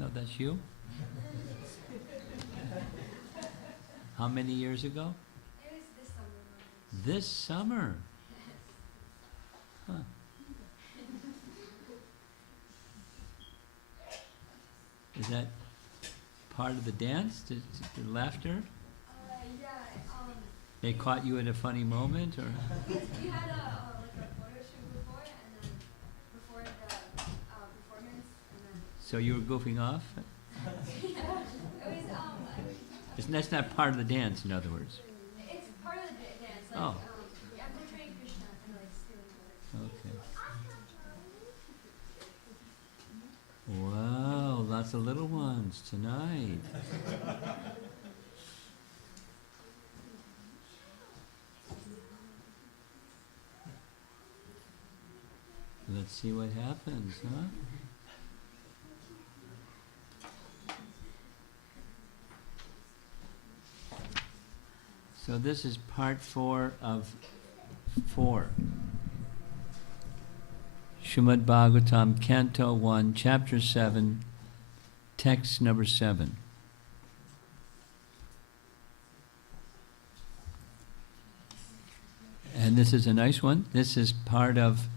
No, that's you? How many years ago? It was this summer. This summer? Huh. Is that part of the dance? The laughter? Yeah. They caught you at a funny moment, or? We had a photo shoot before, and then before the performance, and then. So you were goofing off? Yeah. It was That's not part of the dance, in other words. It's part of the dance. Like, Oh. I'm portraying Krishna and like stealing water. Okay. Wow, lots of little ones tonight. Let's see what happens, huh? So this is part 4 of 4. Srimad Bhagavatam, Canto 1, Chapter 7, Text number 7. And this is a nice one. This is part of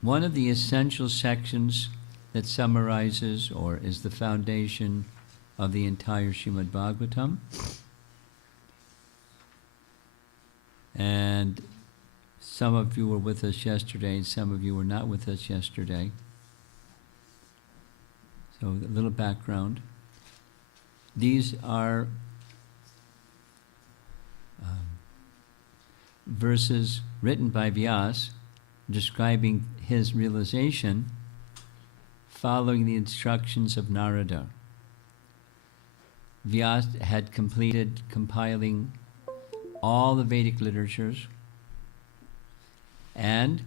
one of the essential sections that summarizes or is the foundation of the entire Srimad Bhagavatam. And some of you were with us yesterday and some of you were not with us yesterday. So a little background. These are verses written by Vyasa describing his realization following the instructions of Narada. Vyasa had completed compiling all the Vedic literatures and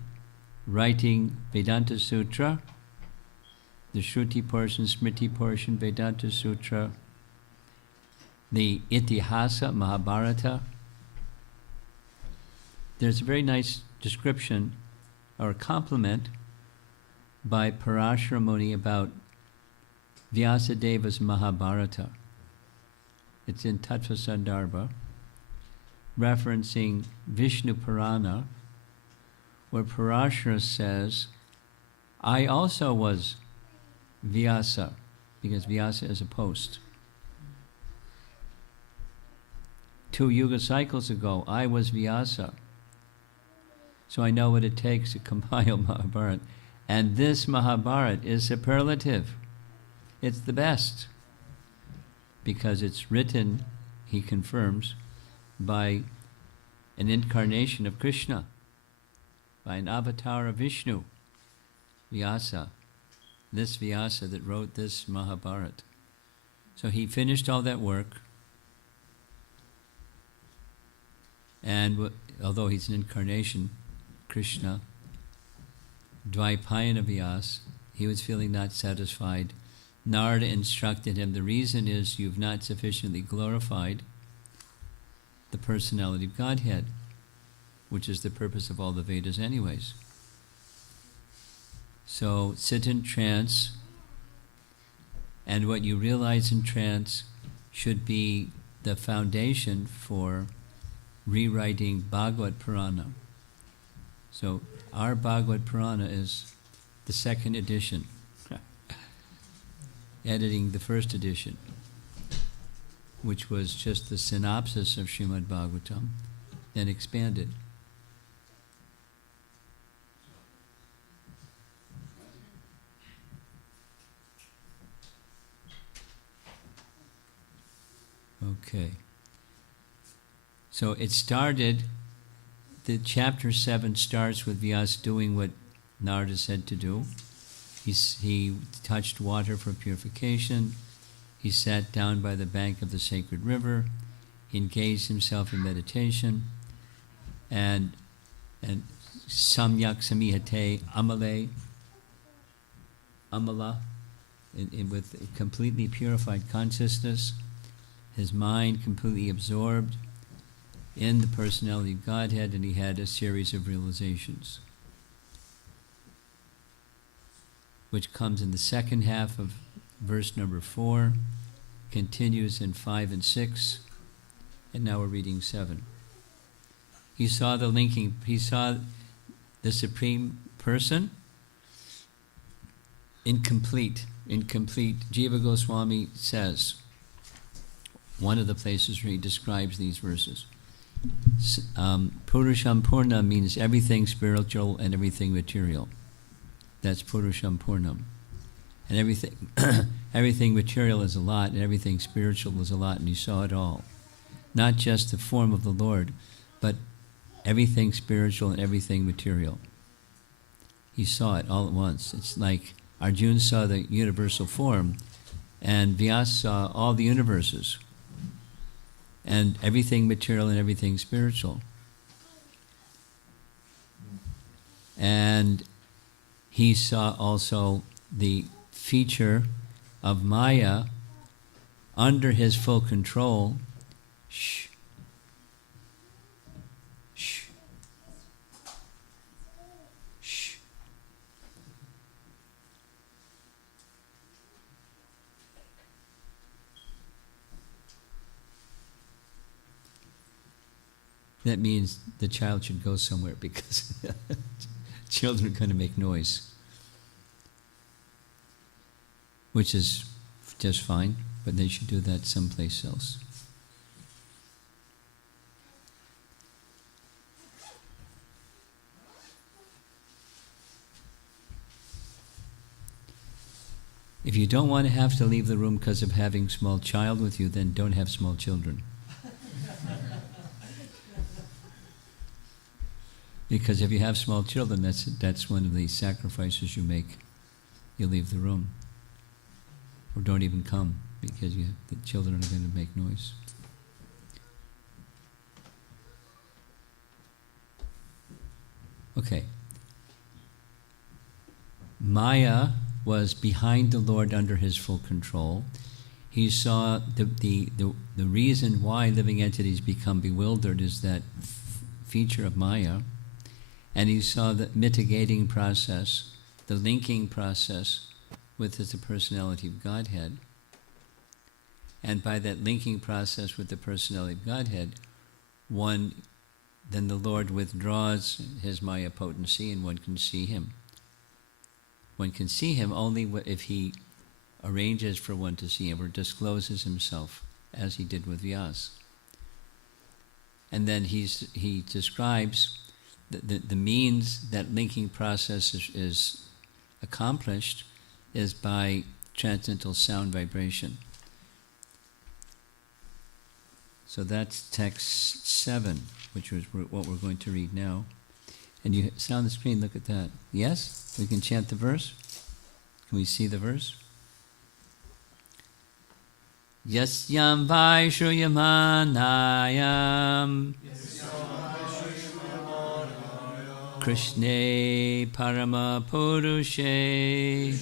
writing Vedanta Sutra, the Shruti portion, Smriti portion, Vedanta Sutra, the Itihasa, Mahabharata. There's a very nice description or compliment by Parashara Muni about Vyasadeva's Mahabharata. It's in Tattva Sandarbha, referencing Vishnu Purana, where Parashara says, I also was Vyasa, because Vyasa is a post. 2 yuga cycles ago, I was Vyasa. So I know what it takes to compile Mahabharata. And this Mahabharata is superlative. It's the best. Because it's written, he confirms, by an incarnation of Krishna, by an avatar of Vishnu, Vyasa, this Vyasa that wrote this Mahabharata. So he finished all that work, and although he's an incarnation, Krishna, Dvaipayana Vyasa, he was feeling not satisfied. Narada instructed him, the reason is you've not sufficiently glorified the personality of Godhead, which is the purpose of all the Vedas anyways. So sit in trance, and what you realize in trance should be the foundation for rewriting Bhagavad Purana. So our Bhagavad Purana is the second edition, editing the first edition, which was just the synopsis of Srimad Bhagavatam, then expanded. Okay. So it started, the chapter 7 starts with Vyasa doing what Narada said to do. He touched water for purification. He sat down by the bank of the sacred river. He engaged himself in meditation. And samyak samihate amala, with completely purified consciousness, his mind completely absorbed in the personality of Godhead, and he had a series of realizations. which comes in the second half of verse number 4, continues in 5 and 6, and now we're reading 7. He saw he saw the Supreme Person incomplete. Jiva Goswami says, one of the places where he describes these verses, Purusham Purna means everything spiritual and everything material. That's Purusham Purnam. And everything material is a lot, and everything spiritual is a lot, and he saw it all. Not just the form of the Lord, but everything spiritual and everything material. He saw it all at once. It's like Arjuna saw the universal form, and Vyasa saw all the universes, and everything material and everything spiritual. And he saw also the feature of Maya under his full control. Shh. Shh. Shh. That means the child should go somewhere because children are going to make noise, which is just fine, but they should do that someplace else. If you don't want to have to leave the room because of having small child with you, then don't have small children. Because if you have small children, that's one of the sacrifices you make. You leave the room. Or don't even come, because the children are going to make noise. Okay. Maya was behind the Lord under his full control. He saw the reason why living entities become bewildered is that feature of Maya. And he saw the mitigating process, the linking process with the personality of Godhead. And by that linking process with the personality of Godhead, then the Lord withdraws his Maya potency and one can see him. One can see him only if he arranges for one to see him or discloses himself, as he did with Vyasa. And then he describes the means that linking process is accomplished is by transcendental sound vibration. So that's text 7, which was what we're going to read now. And you sound the screen, look at that. Yes? We can chant the verse? Can we see the verse? Yasyam Vaishruyamanayam Krishne Parama Purushe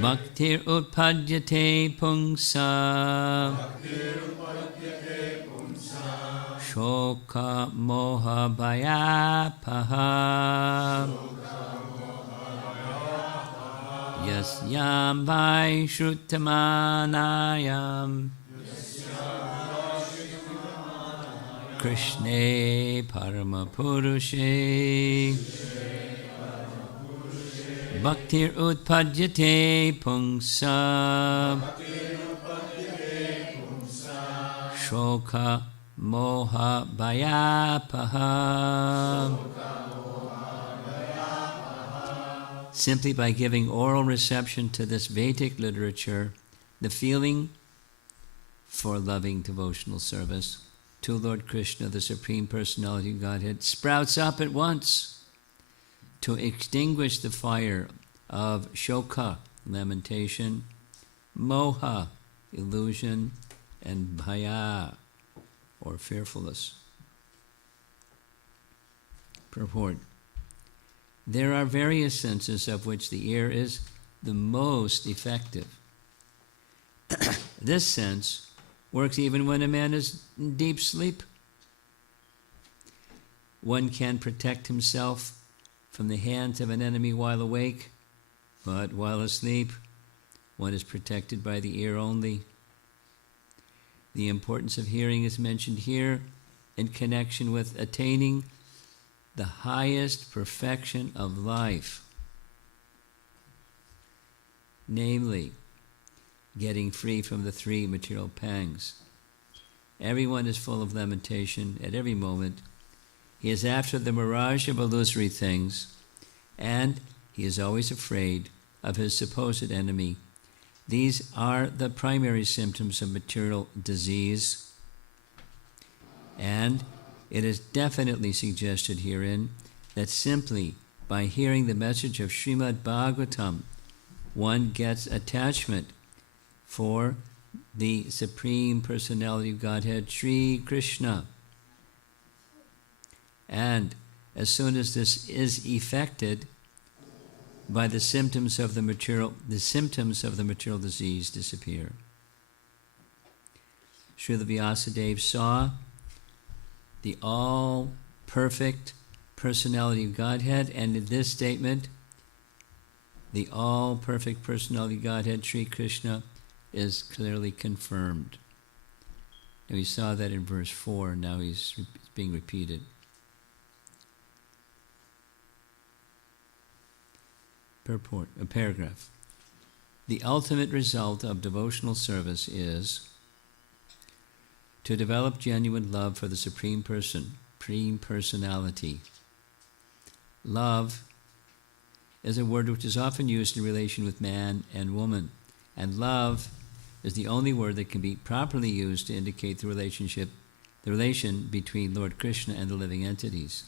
Bhaktir Utpadyate Pungsa Shoka Moha Bhayapaha Yasyam Vaishruyamanayam Krishne Parama Purushe Bhaktir Utpadyate Pungsa Shoka Moha Bhayapaha. Simply by giving oral reception to this Vedic literature, the feeling for loving devotional service to Lord Krishna, the Supreme Personality of Godhead, sprouts up at once to extinguish the fire of shoka, lamentation, moha, illusion, and bhaya, or fearfulness. Purport. There are various senses of which the ear is the most effective. This sense works even when a man is in deep sleep. One can protect himself from the hands of an enemy while awake, but while asleep, one is protected by the ear only. The importance of hearing is mentioned here in connection with attaining the highest perfection of life, namely, getting free from the three material pangs. Everyone is full of lamentation at every moment. He is after the mirage of illusory things, and he is always afraid of his supposed enemy. These are the primary symptoms of material disease, and it is definitely suggested herein that simply by hearing the message of Srimad Bhagavatam, one gets attachment for the Supreme Personality of Godhead, Sri Krishna. And as soon as this is effected, by the symptoms of the material disease disappear. Srila Vyasadeva saw the all-perfect personality of Godhead, and in this statement, the all-perfect personality of Godhead, Sri Krishna, is clearly confirmed. And we saw that in verse 4, now it's being repeated. Purport, a paragraph. The ultimate result of devotional service is to develop genuine love for the Supreme Personality. Love is a word which is often used in relation with man and woman, and love is the only word that can be properly used to indicate the relation between Lord Krishna and the living entities.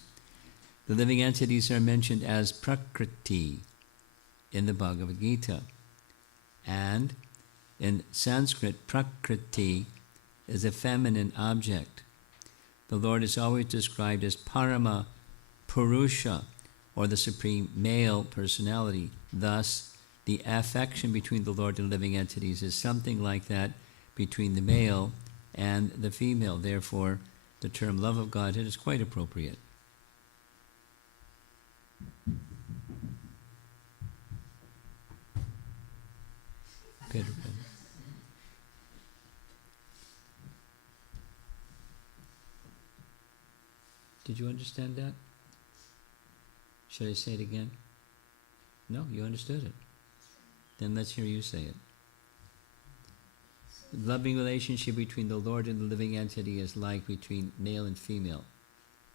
The living entities are mentioned as Prakriti in the Bhagavad Gita, and in Sanskrit, Prakriti is a feminine object. The Lord is always described as Parama Purusha, or the Supreme Male Personality. Thus, the affection between the Lord and living entities is something like that between the male and the female. Therefore, the term love of Godhead is quite appropriate. Peter. Did you understand that? Should I say it again? No, you understood it. Then let's hear you say it. The loving relationship between the Lord and the living entity is like between male and female.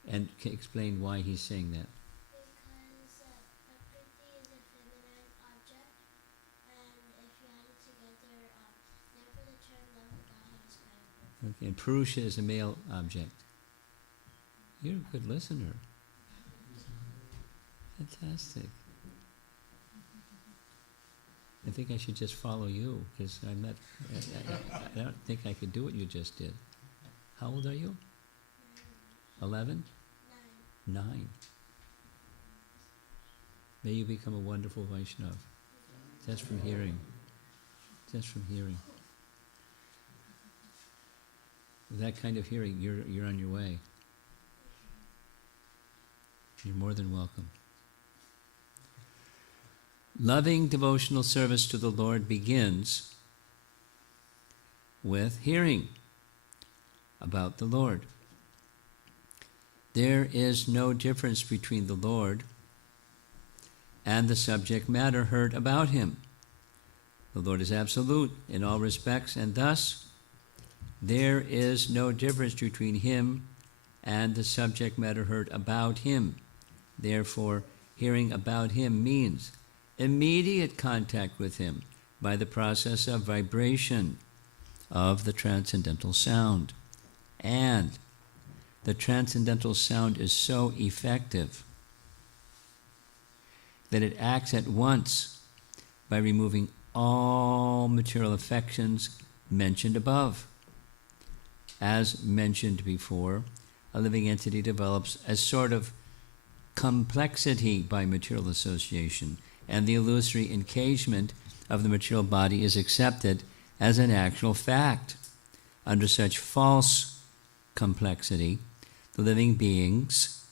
And explain why he's saying that. Because Prakriti is a feminine object, and if you add it together, therefore the term love of Godhead is kind of perfect. Okay, and Purusha is a male object. You're a good listener. Fantastic. I think I should just follow you, because I don't think I could do what you just did. How old are you? 11? 9. May you become a wonderful Vaishnava. Just from hearing. Just from hearing. With that kind of hearing, you're on your way. You're more than welcome. Loving devotional service to the Lord begins with hearing about the Lord. There is no difference between the Lord and the subject matter heard about him. The Lord is absolute in all respects, and thus there is no difference between him and the subject matter heard about him. Therefore, hearing about him means immediate contact with him by the process of vibration of the transcendental sound. And the transcendental sound is so effective that it acts at once by removing all material affections mentioned above. As mentioned before, a living entity develops a sort of complexity by material association, and the illusory encagement of the material body is accepted as an actual fact. Under such false complexity, the living beings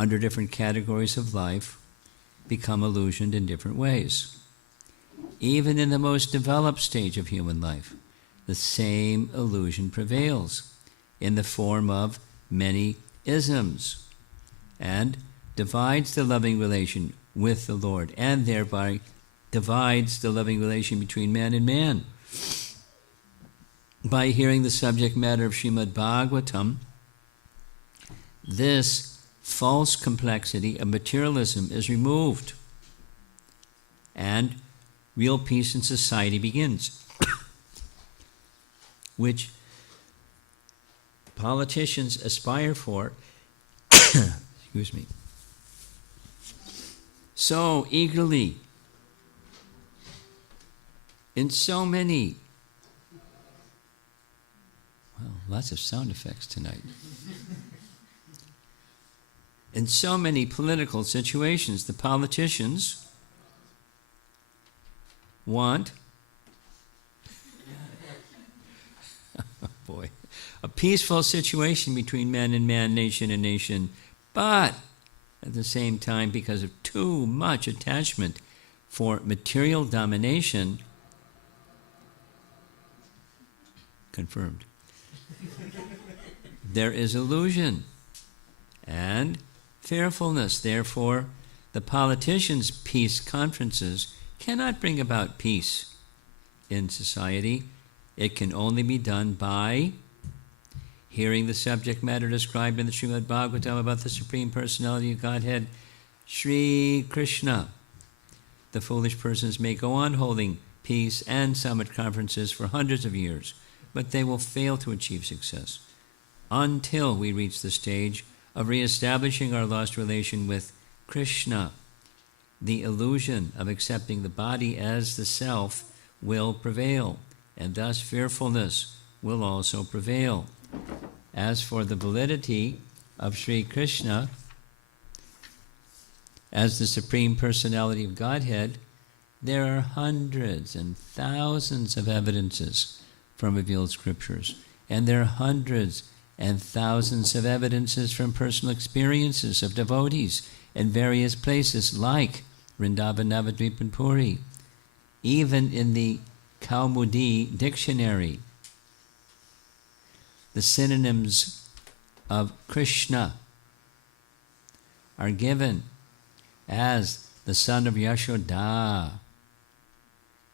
under different categories of life become illusioned in different ways. Even in the most developed stage of human life, the same illusion prevails in the form of many isms and divides the loving relation with the Lord, and thereby divides the loving relation between man and man. By hearing the subject matter of Srimad Bhagavatam, this false complexity of materialism is removed, and real peace in society begins, which politicians aspire for, excuse me, so eagerly, in so many, well, lots of sound effects tonight. In so many political situations, the politicians want, oh boy, a peaceful situation between man and man, nation and nation, but at the same time, because of too much attachment for material domination, confirmed, there is illusion and fearfulness. Therefore, the politicians' peace conferences cannot bring about peace in society. It can only be done by hearing the subject matter described in the Srimad Bhagavatam about the Supreme Personality of Godhead, Sri Krishna. The foolish persons may go on holding peace and summit conferences for hundreds of years, but they will fail to achieve success until we reach the stage of reestablishing our lost relation with Krishna. The illusion of accepting the body as the self will prevail, and thus fearfulness will also prevail. As for the validity of Sri Krishna as the Supreme Personality of Godhead, there are hundreds and thousands of evidences from revealed scriptures, and there are hundreds and thousands of evidences from personal experiences of devotees in various places like Vrindavan, Navadvip, and Puri. Even in the Kaumudi dictionary, the synonyms of Krishna are given as the son of Yashoda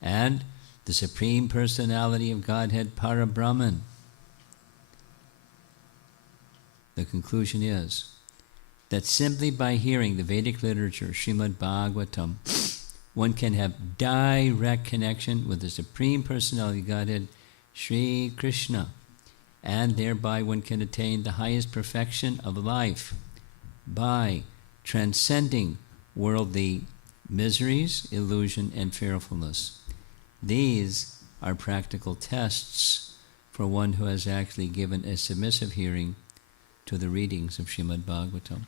and the Supreme Personality of Godhead, Parabrahman. The conclusion is that simply by hearing the Vedic literature, Srimad Bhagavatam, one can have direct connection with the Supreme Personality of Godhead, Sri Krishna, and thereby one can attain the highest perfection of life by transcending worldly miseries, illusion, and fearfulness. These are practical tests for one who has actually given a submissive hearing to the readings of Srimad Bhagavatam.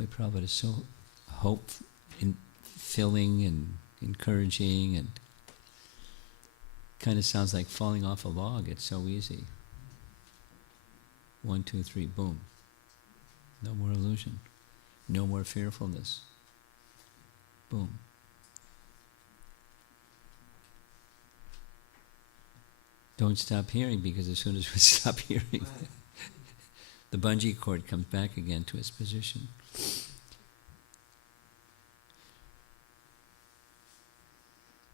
Prabhupada is so hope-filling and encouraging, and kind of sounds like falling off a log. It's so easy. 1, 2, 3, boom. No more illusion. No more fearfulness. Boom. Don't stop hearing, because as soon as we stop hearing, the bungee cord comes back again to its position.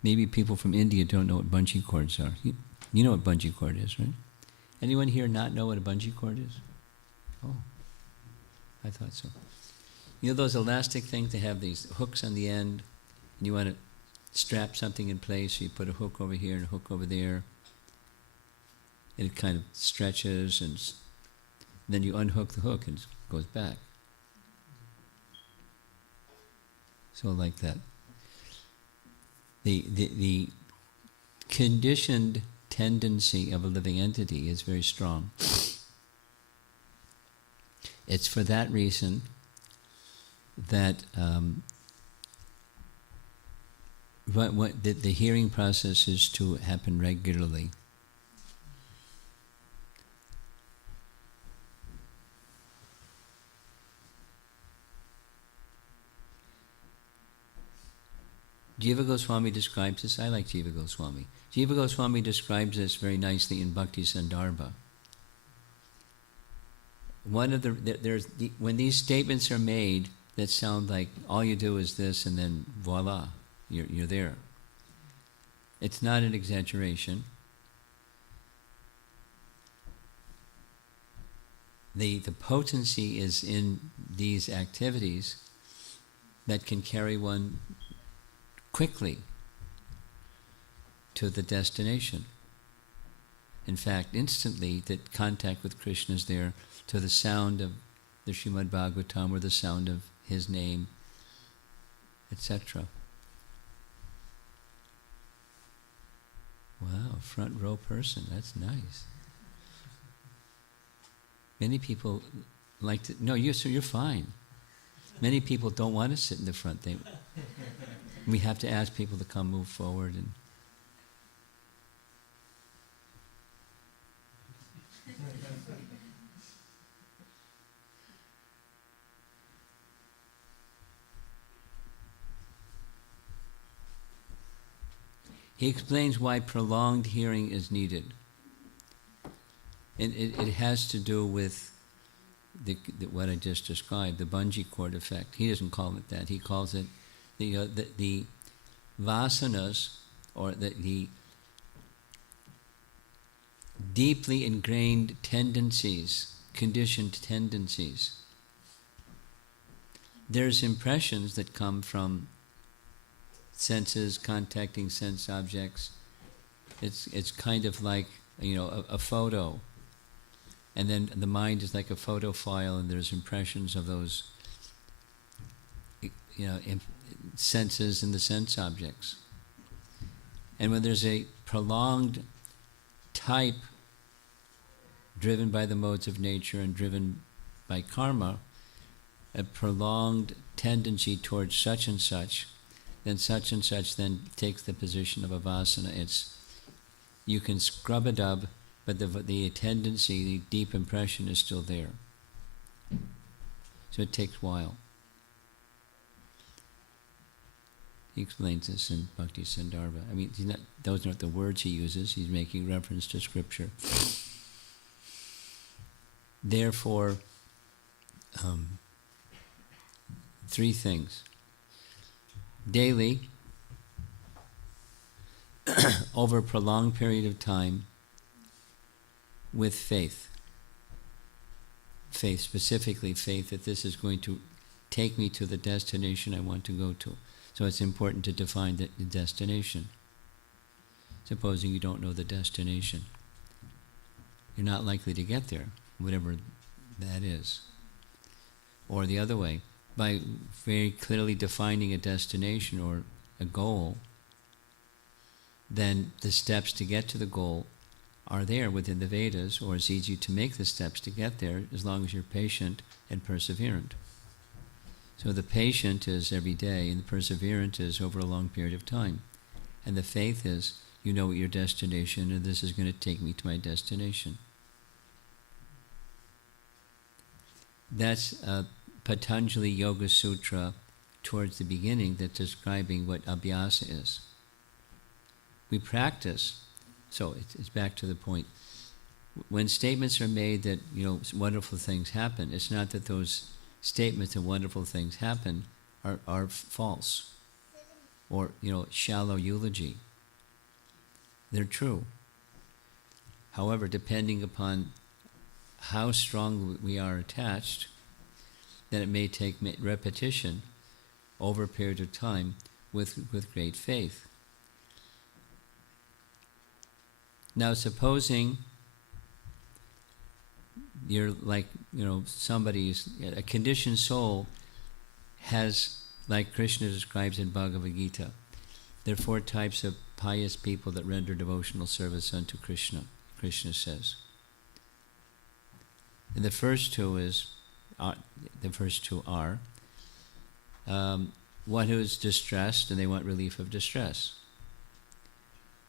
Maybe people from India don't know what bungee cords are. You know what bungee cord is, right? Anyone here not know what a bungee cord is? Oh, I thought so. You know those elastic things that have these hooks on the end, and you want to strap something in place, so you put a hook over here and a hook over there, and it kind of stretches, and then you unhook the hook and it goes back. So like that. The conditioned tendency of a living entity is very strong. It's for that reason that the hearing process is to happen regularly. Jiva Goswami describes this. I like Jiva Goswami. Jiva Goswami describes this very nicely in Bhakti Sandarbha. When these statements are made that sound like all you do is this and then voila, you're there. It's not an exaggeration. The potency is in these activities that can carry one quickly to the destination. In fact, instantly, that contact with Krishna is there to the sound of the Srimad Bhagavatam or the sound of his name, etc. Wow, front row person, that's nice. Many people like to, no, you're fine. Many people don't want to sit in the front. We have to ask people to come move forward. And he explains why prolonged hearing is needed. And it has to do with what I just described, the bungee cord effect. He doesn't call it that. He calls it the vasanas, or the deeply ingrained tendencies, conditioned tendencies. There's impressions that come from senses, contacting sense objects. It's kind of like, a photo. And then the mind is like a photo file, and there's impressions of those, senses and the sense objects. And when there's a prolonged type driven by the modes of nature and driven by karma, a prolonged tendency towards such and such then takes the position of a vasana. You can scrub it up, but the tendency, the deep impression is still there. So it takes a while. He explains this in Bhakti Sandarbha. I mean, those aren't the words he uses. He's making reference to Scripture. Therefore, three things. Daily, over a prolonged period of time, with faith. Faith, specifically faith that this is going to take me to the destination I want to go to. So it's important to define the destination. Supposing you don't know the destination, you're not likely to get there, whatever that is. Or the other way, by very clearly defining a destination or a goal, then the steps to get to the goal are there within the Vedas, or it's easy to make the steps to get there as long as you're patient and perseverant. So the patient is every day, and the perseverant is over a long period of time. And the faith is, you know what your destination, and this is going to take me to my destination. That's Patanjali Yoga Sutra towards the beginning that's describing what abhyasa is. We practice, so it's back to the point. When statements are made that, wonderful things happen, it's not that those statements that wonderful things happen are false or, shallow eulogy. They're true. However, depending upon how strong we are attached, then it may take repetition over a period of time with great faith. Now, supposing you're like, a conditioned soul has, like Krishna describes in Bhagavad Gita, there are 4 types of pious people that render devotional service unto Krishna, Krishna says. And the first two are one who is distressed and they want relief of distress.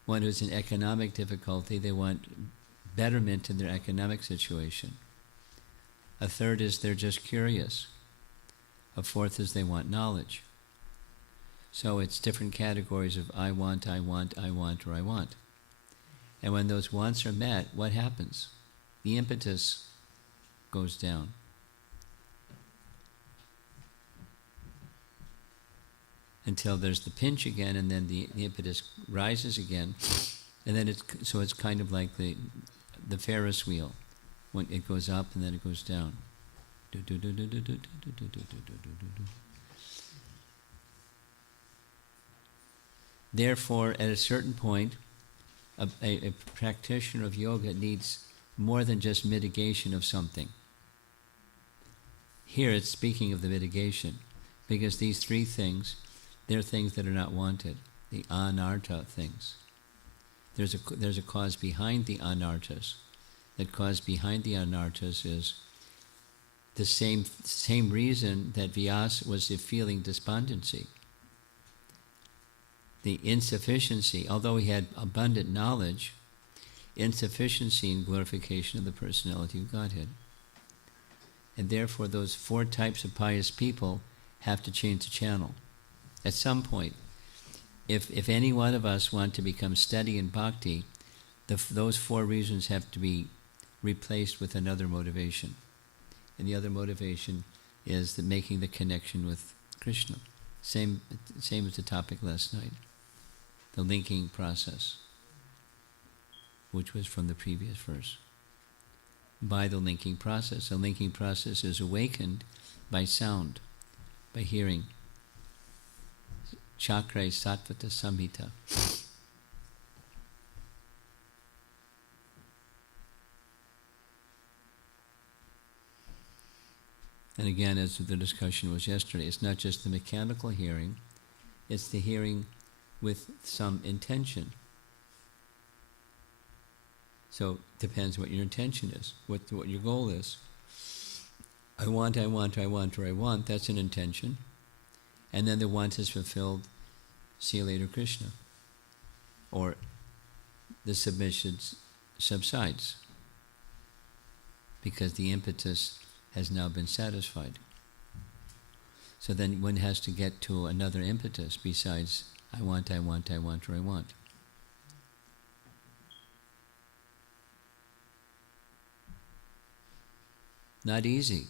One who's in economic difficulty, they want betterment in their economic situation. A third is they're just curious. A fourth is they want knowledge. So it's different categories of I want, I want, I want, or I want. And when those wants are met, what happens? The impetus goes down. Until there's the pinch again, and then the impetus rises again, and then it's kind of like the Ferris wheel, when it goes up and then it goes down. Therefore, at a certain point, a practitioner of yoga needs more than just mitigation of something. Here it's speaking of the mitigation, because these three things, they're things that are not wanted, the anartha things. There's a cause behind the anarthas. That cause behind the anarthas is the same reason that Vyasa was feeling despondency. The insufficiency, although he had abundant knowledge, insufficiency in glorification of the personality of Godhead. And therefore those four types of pious people have to change the channel. At some point, if any one of us want to become steady in bhakti, those four reasons have to be replaced with another motivation. And the other motivation is making the connection with Krishna. Same as the topic last night. The linking process, which was from the previous verse. By the linking process is awakened by sound, by hearing. Chakra Sattvata Samhita. And again, as the discussion was yesterday, it's not just the mechanical hearing, it's the hearing with some intention. So it depends what your intention is, what your goal is. I want, or I want, that's an intention. And then the want is fulfilled, see you later Krishna. Or the submission subsides, because the impetus has now been satisfied. So then one has to get to another impetus besides I want, or I want. Not easy.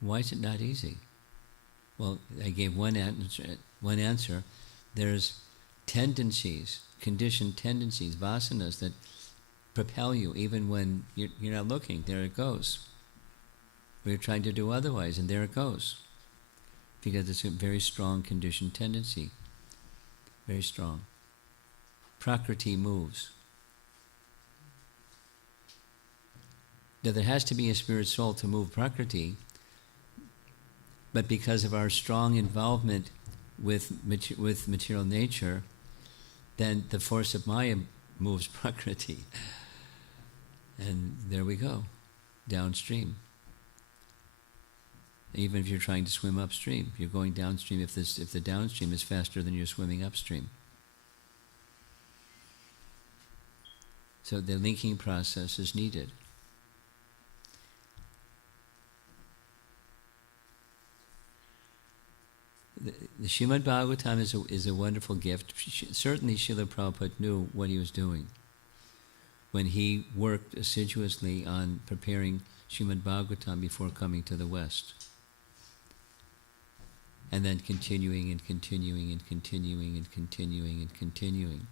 Why is it not easy? Well, I gave one answer. There's tendencies, conditioned tendencies, vasanas that propel you even when you're not looking. There it goes. We're trying to do otherwise, and there it goes. Because it's a very strong conditioned tendency. Very strong. Prakriti moves. Now there has to be a spirit soul to move Prakriti, but because of our strong involvement with material nature, then the force of Maya moves Prakriti. And there we go, downstream. Even if you're trying to swim upstream, you're going downstream if the downstream is faster than you're swimming upstream. So the linking process is needed. The Srimad Bhagavatam is a wonderful gift. Certainly Srila Prabhupada knew what he was doing when he worked assiduously on preparing Srimad Bhagavatam before coming to the West. And then continuing and continuing and continuing and continuing and continuing.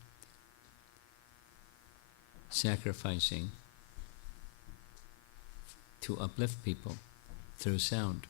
Sacrificing to uplift people through sound.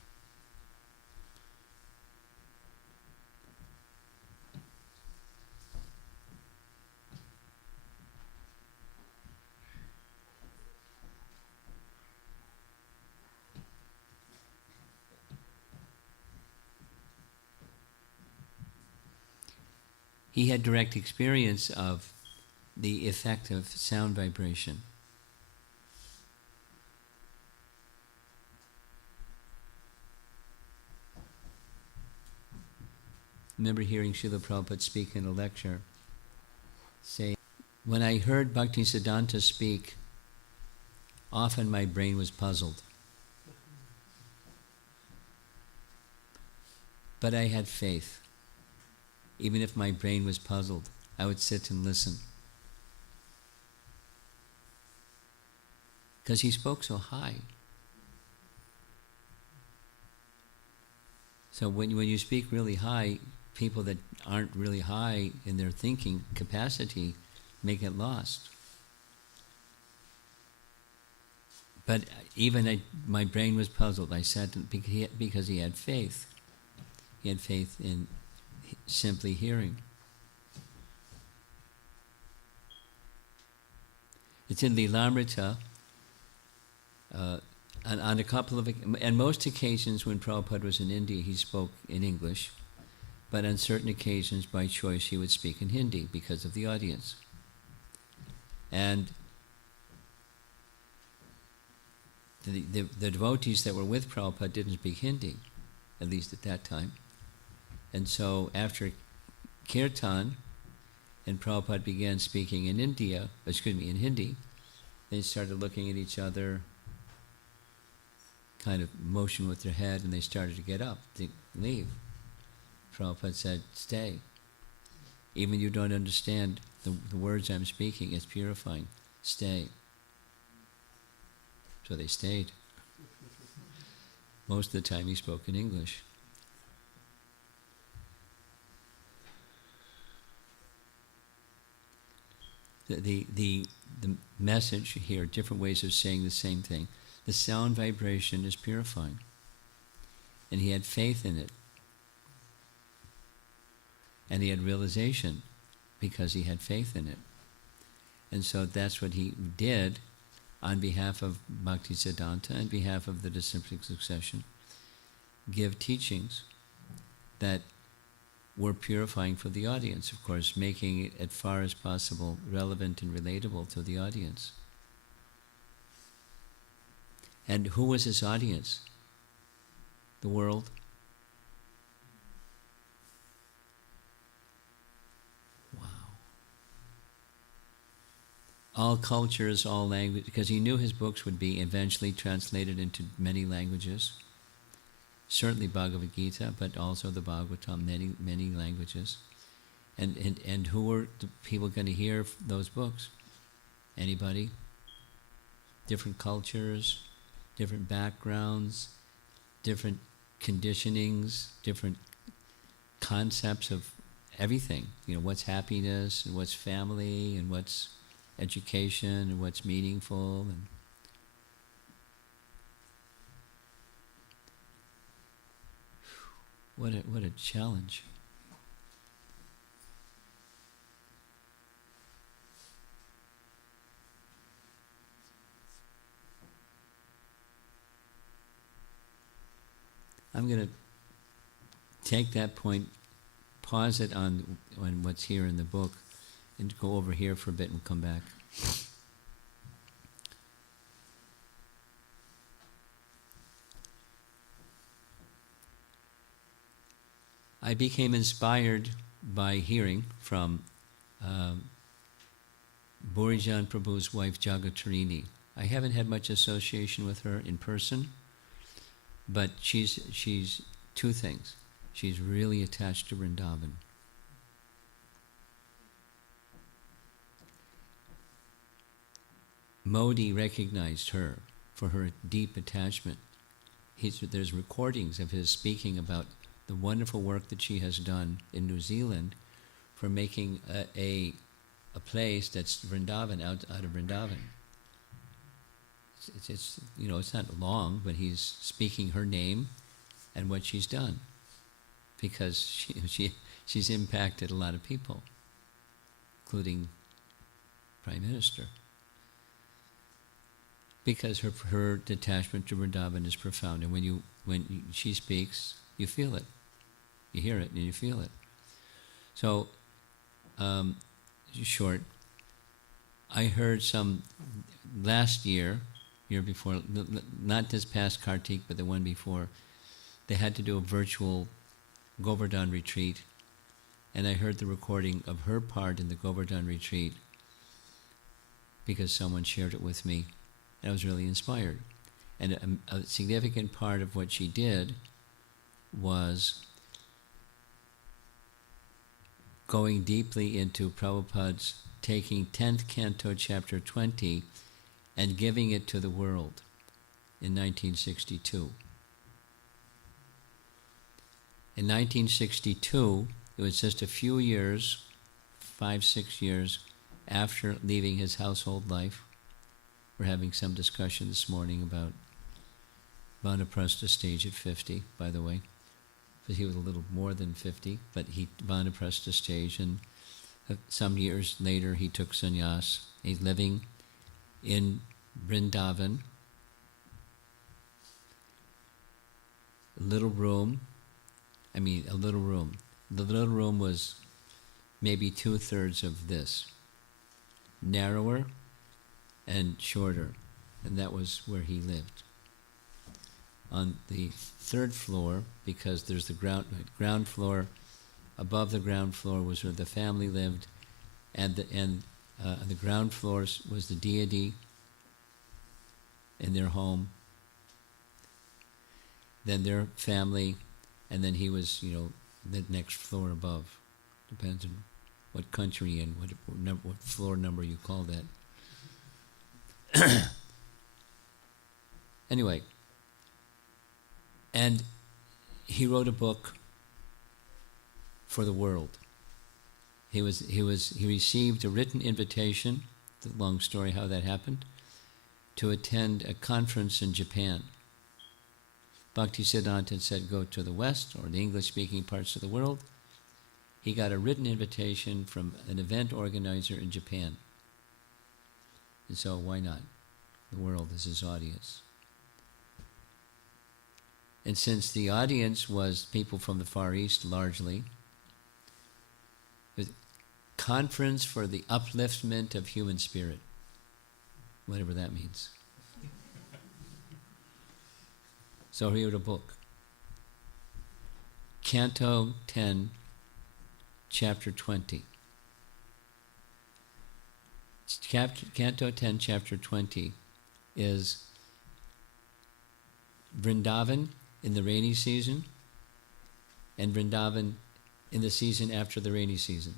He had direct experience of the effect of sound vibration. I remember hearing Srila Prabhupada speak in a lecture, say, when I heard Bhaktisiddhanta speak, often my brain was puzzled. But I had faith. Even if my brain was puzzled, I would sit and listen. Because he spoke so high. So when you speak really high, people that aren't really high in their thinking capacity may get lost. But even my brain was puzzled. I sat because he had faith. He had faith in simply hearing. It's in Lilamrita. On a couple of, and most occasions when Prabhupada was in India, he spoke in English, but on certain occasions, by choice, he would speak in Hindi because of the audience. And the devotees that were with Prabhupada didn't speak Hindi, at least at that time. And so after Kirtan, and Prabhupada began speaking in in Hindi, they started looking at each other, kind of motion with their head, and they started to get up, to leave. Prabhupada said, stay. Even you don't understand the words I'm speaking, it's purifying. Stay. So they stayed. Most of the time he spoke in English. The message here, different ways of saying the same thing. The sound vibration is purifying. And he had faith in it. And he had realization because he had faith in it. And so that's what he did on behalf of Bhakti Siddhanta, on behalf of the disciplic succession, give teachings that were purifying for the audience, of course, making it as far as possible relevant and relatable to the audience. And who was his audience? The world. Wow. All cultures, all languages, because he knew his books would be eventually translated into many languages. Certainly Bhagavad Gita, but also the Bhagavatam, many languages. And who were the people going to hear those books? Anybody? Different cultures, different backgrounds, different conditionings, different concepts of everything. You know, what's happiness, and what's family, and what's education, and what's meaningful. And what a challenge. I'm going to take that point, pause it on what's here in the book, and go over here for a bit and come back. I became inspired by hearing from Burijan Prabhu's wife Jagatarini. I haven't had much association with her in person, but she's two things. She's really attached to Vrindavan. Modi recognized her for her deep attachment. There's recordings of his speaking about the wonderful work that she has done in New Zealand for making a place that's Vrindavan, out of Vrindavan. It's you know, it's not long, but he's speaking her name and what she's done, because she's impacted a lot of people, including Prime Minister, because her detachment to Vrindavan is profound. And when she speaks, you feel it, you hear it, and you feel it. So, short, I heard some last year before, not this past Kartik, but the one before, they had to do a virtual Govardhan retreat, and I heard the recording of her part in the Govardhan retreat because someone shared it with me, and I was really inspired. And a significant part of what she did was going deeply into Prabhupada's taking 10th Canto, Chapter 20, and giving it to the world in 1962. In 1962, it was just a few years, 5, 6 years, after leaving his household life. We're having some discussion this morning about Vanaprastha stage at 50, by the way. Because he was a little more than 50, but he Vanaprastha stage, and some years later he took sannyas. He's living in Vrindavan, a little room. The little room was maybe 2/3 of this, narrower and shorter, and that was where he lived. On the 3rd floor, because there's the ground floor, above the ground floor was where the family lived, and the ground floors was the deity in their home, then their family, and then he was, the next floor above. Depends on what country and what floor number you call that. Anyway, and he wrote a book for the world. He received a written invitation, the long story how that happened, to attend a conference in Japan. Bhaktisiddhanta said go to the West or the English-speaking parts of the world. He got a written invitation from an event organizer in Japan. And so why not? The world is his audience. And since the audience was people from the Far East largely, conference for the upliftment of human spirit, whatever that means. So he wrote a book, Canto 10, Chapter 20. Canto 10, Chapter 20 is Vrindavan in the rainy season and Vrindavan in the season after the rainy season,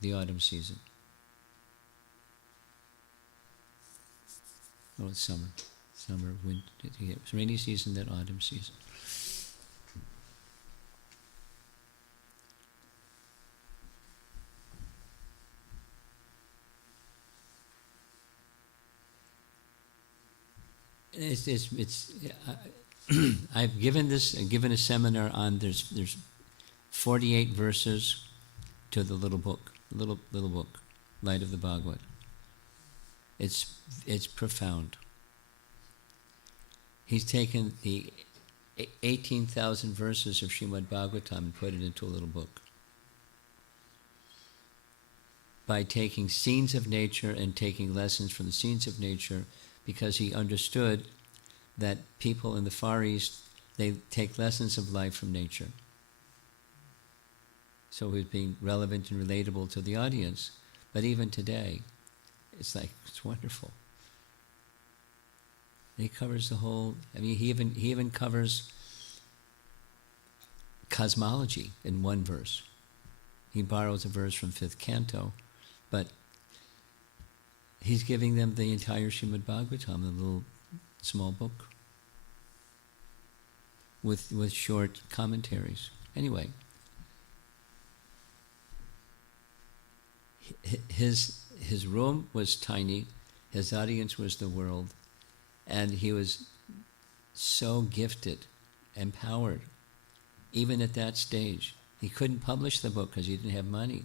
the autumn season. Oh, it's summer. Summer, winter, it's rainy season, then autumn season. I've given a seminar on there's 48 verses to the little book, little book, Light of the Bhagavad. It's profound. He's taken the 18,000 verses of Srimad Bhagavatam and put it into a little book. By taking scenes of nature and taking lessons from the scenes of nature, because he understood that people in the Far East, they take lessons of life from nature. So he's being relevant and relatable to the audience. But even today, it's wonderful. He covers the whole, he even covers cosmology in one verse. He borrows a verse from 5th Canto, but he's giving them the entire Srimad Bhagavatam, the little small book, with short commentaries. Anyway, his room was tiny, his audience was the world, and he was so gifted, empowered, even at that stage. He couldn't publish the book because he didn't have money.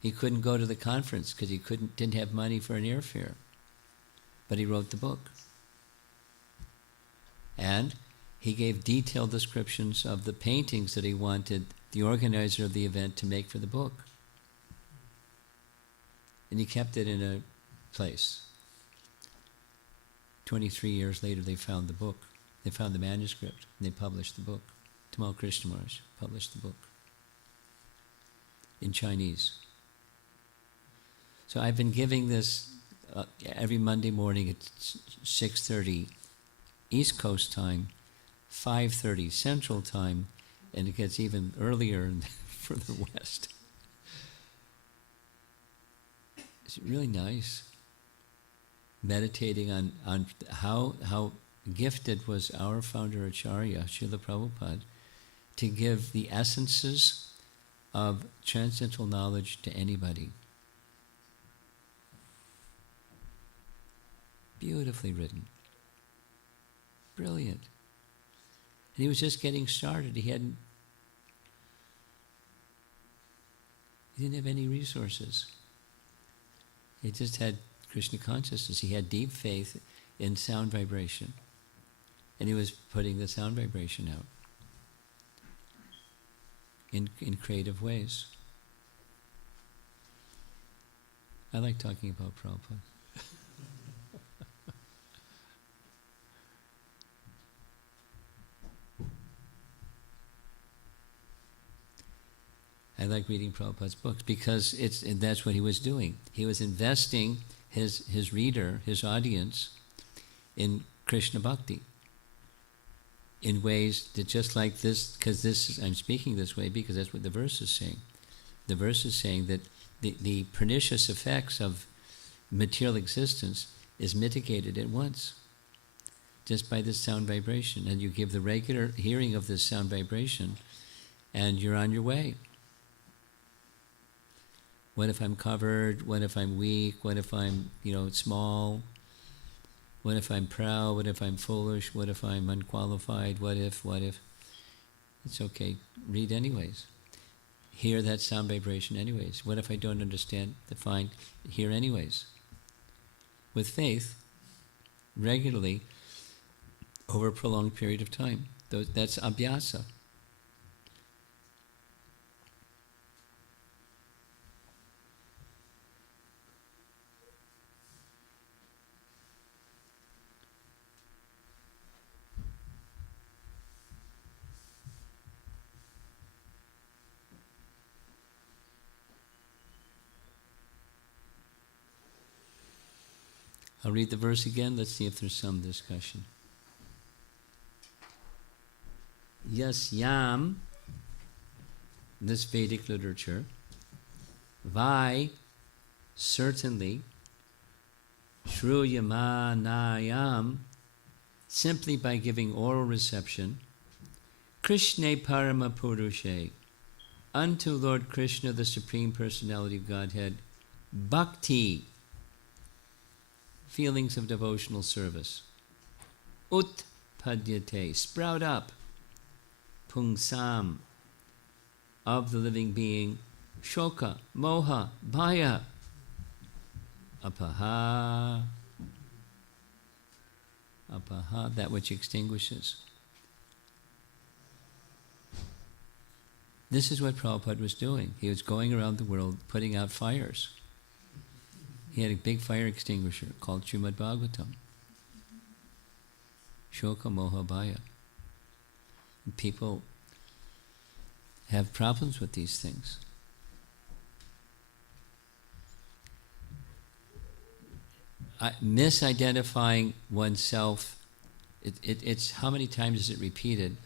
He couldn't go to the conference because he didn't have money for an airfare. But he wrote the book. And he gave detailed descriptions of the paintings that he wanted the organizer of the event to make for the book. And he kept it in a place. 23 years later, they found the book. They found the manuscript, and they published the book. Tamal Krishna Maharaj published the book in Chinese. So I've been giving this every Monday morning at 6:30 East Coast time, 5:30 Central time, and it gets even earlier further west. It's really nice. Meditating on how gifted was our founder Acharya, Srila Prabhupada, to give the essences of transcendental knowledge to anybody. Beautifully written. Brilliant. And he was just getting started. He didn't have any resources. He just had Krishna consciousness. He had deep faith in sound vibration. And he was putting the sound vibration out in creative ways. I like talking about Prabhupada. I like reading Prabhupada's books because that's what he was doing. He was investing his reader, his audience, in Krishna Bhakti in ways that just like this, because I'm speaking this way because that's what the verse is saying. The verse is saying that the pernicious effects of material existence is mitigated at once just by this sound vibration. And you give the regular hearing of this sound vibration and you're on your way. What if I'm covered? What if I'm weak? What if I'm, small? What if I'm proud? What if I'm foolish? What if I'm unqualified? What if? It's okay. Read anyways. Hear that sound vibration anyways. What if I don't understand? Fine. Hear anyways. With faith, regularly, over a prolonged period of time. That's abhyasa. I'll read the verse again. Let's see if there's some discussion. Yasyam, this Vedic literature, vai, certainly, shruyamanayam, simply by giving oral reception, Krishne Parama Purushe, unto Lord Krishna, the Supreme Personality of Godhead, bhakti, feelings of devotional service. Utpadyate, sprout up. Pungsam, of the living being. Shoka, moha, bhaya. Apaha, that which extinguishes. This is what Prabhupada was doing. He was going around the world putting out fires. He had a big fire extinguisher called Srimad Bhagavatam. Shoka Moha Bhaya. And people have problems with these things. Misidentifying oneself, it's how many times is it repeated?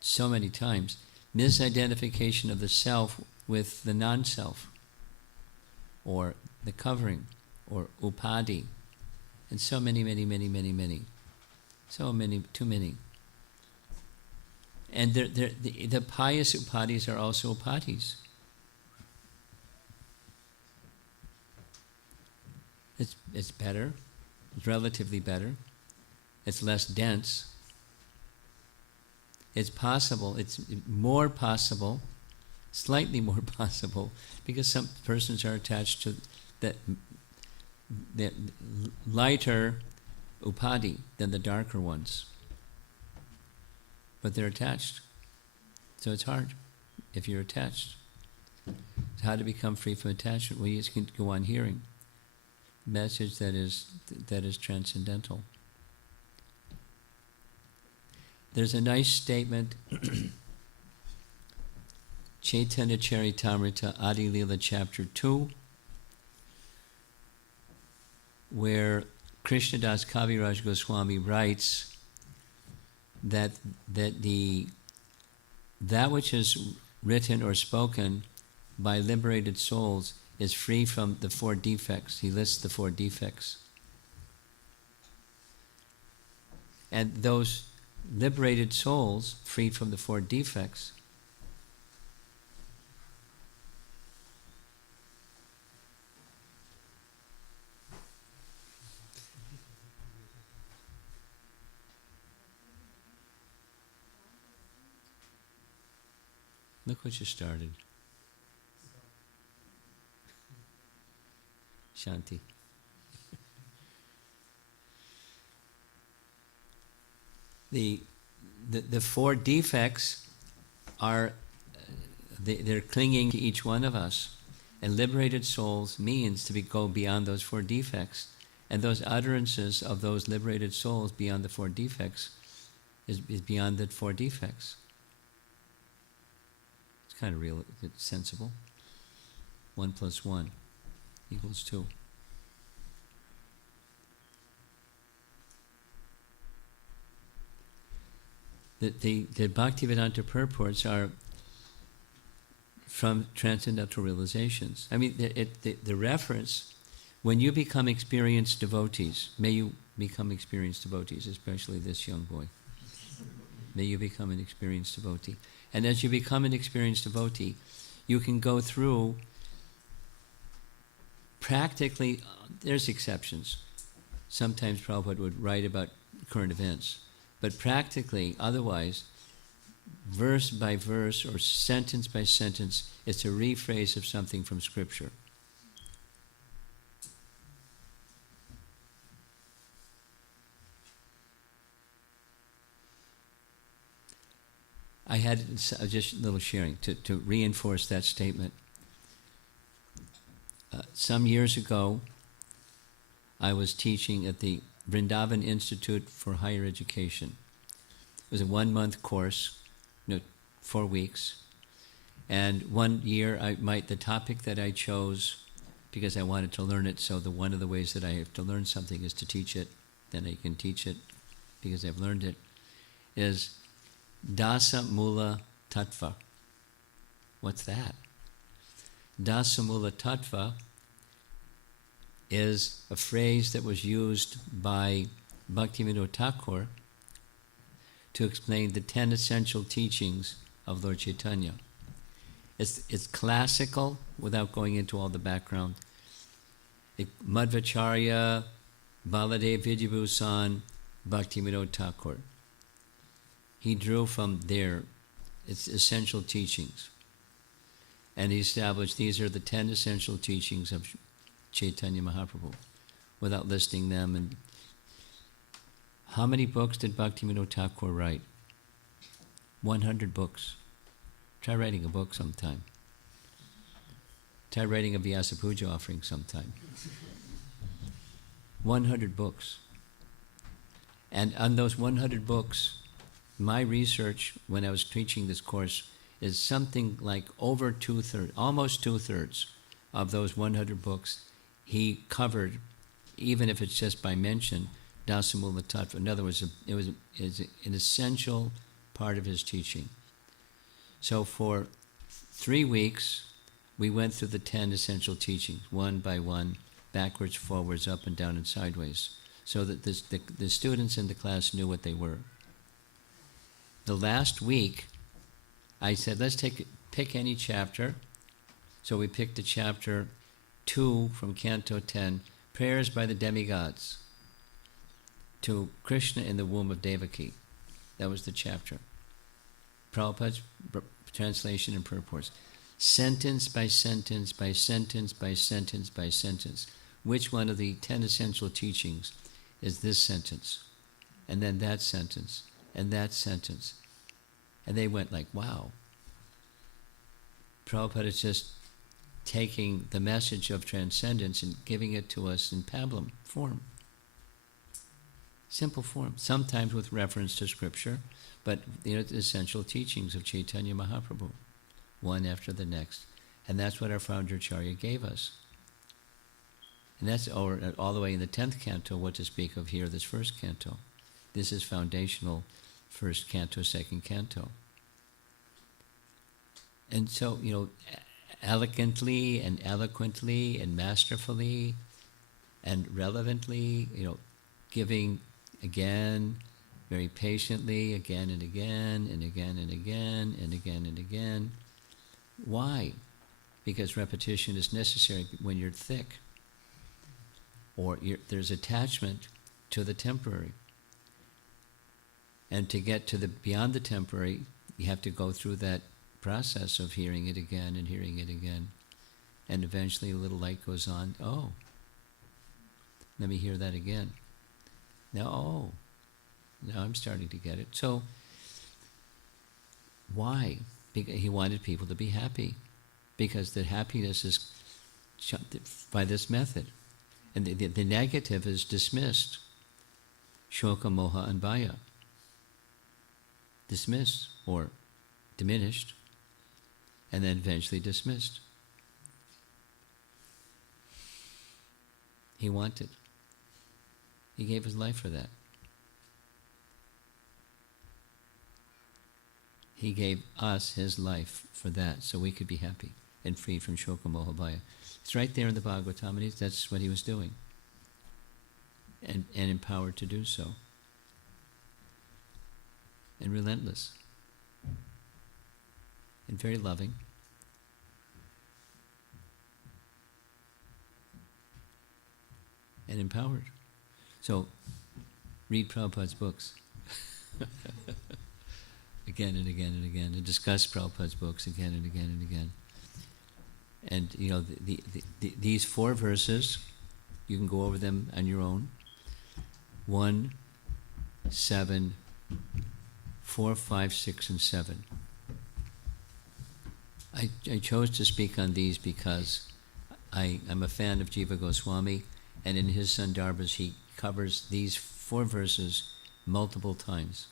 So many times. Misidentification of the self with the non-self, or the covering, or upadi, and so many. So many, too many. And the pious upadis are also upadis. It's better, it's relatively better, it's less dense, it's possible, it's more possible, slightly more possible, because some persons are attached to that lighter upadi than the darker ones. But they're attached. So it's hard if you're attached. So how to become free from attachment? Well, you just can go on hearing message that is transcendental. There's a nice statement, Chaitanya Charitamrita Adi Lila chapter 2, where Krishnadas Kaviraj Goswami writes that which is written or spoken by liberated souls is free from the 4 defects. He lists the 4 defects. And those liberated souls, freed from the 4 defects, look what you started. Shanti. The 4 defects are, they're clinging to each one of us. And liberated souls means to go beyond those 4 defects. And those utterances of those liberated souls beyond the 4 defects is beyond the 4 defects. It's kind of real, it's sensible. 1 + 1 = 2. The Bhaktivedanta purports are from transcendental realizations. I mean, the reference, when you become experienced devotees, may you become experienced devotees, especially this young boy. May you become an experienced devotee. And as you become an experienced devotee, you can go through practically, there's exceptions. Sometimes Prabhupada would write about current events. But practically, otherwise, verse by verse or sentence by sentence, it's a rephrase of something from Scripture. I had just a little sharing to reinforce that statement. Some years ago, I was teaching at the Vrindavan Institute for Higher Education. It was a 1-month course, 4 weeks. And one year, the topic that I chose, because I wanted to learn it, so one of the ways that I have to learn something is to teach it, then I can teach it because I've learned it, is Dasa Mula Tattva. What's that? Dasa Mula Tattva is a phrase that was used by Bhaktivinoda Thakur to explain the 10 essential teachings of Lord Chaitanya. It's classical, without going into all the background. Madhvacharya, Baladev Vidyabhusan, Bhaktivinoda Thakur. He drew from there its essential teachings. And he established these are the 10 essential teachings of Chaitanya Mahaprabhu, without listing them. And how many books did Bhaktivinoda Thakur write? 100 books. Try writing a book sometime. Try writing a Vyasa Puja offering sometime. 100 books. And on those 100 books, my research when I was teaching this course is something like over 2/3, almost 2/3 of those 100 books he covered, even if it's just by mention, Dasamula Tattva. In other words, it was an essential part of his teaching. So for 3 weeks, we went through the 10 essential teachings, one by one, backwards, forwards, up and down, and sideways, so that the students in the class knew what they were. The last week, I said, let's pick any chapter. So we picked a chapter 2 from Canto 10, Prayers by the Demigods, to Krishna in the womb of Devaki. That was the chapter. Prabhupada's translation and purports. Sentence by sentence by sentence by sentence by sentence. Which one of the 10 essential teachings is this sentence? And then that sentence. And that sentence. And they went like, wow. Prabhupada is just taking the message of transcendence and giving it to us in pablum form. Simple form, sometimes with reference to Scripture, but the essential teachings of Chaitanya Mahaprabhu, one after the next. And that's what our founder Acharya gave us. And that's all the way in the 10th canto, what to speak of here, this first canto. This is foundational first canto, second canto. And so, elegantly and eloquently and masterfully and relevantly, giving again, very patiently, again and again, and again and again, and again and again. Why? Because repetition is necessary when you're thick, or there's attachment to the temporary. And to get to beyond the temporary, you have to go through that process of hearing it again and hearing it again. And eventually a little light goes on. Oh, let me hear that again. Now I'm starting to get it. So, why? Because he wanted people to be happy. Because the happiness is by this method. And the negative is dismissed. Shoka, moha, and bhaya. Dismissed or diminished, and then eventually dismissed. He wanted. He gave his life for that. He gave us his life for that, so we could be happy and freed from shoka, moha, bhaya. It's right there in the Bhagavata. That's what he was doing, and empowered to do so. And relentless. And very loving. And empowered. So, read Prabhupada's books. Again and again and again. And discuss Prabhupada's books again and again and again. And, these 4 verses, you can go over them on your own. 1, 7, 4, 5, 6, and 7. I chose to speak on these because I'm a fan of Jiva Goswami, and in his Sandarbhas he covers these 4 verses multiple times.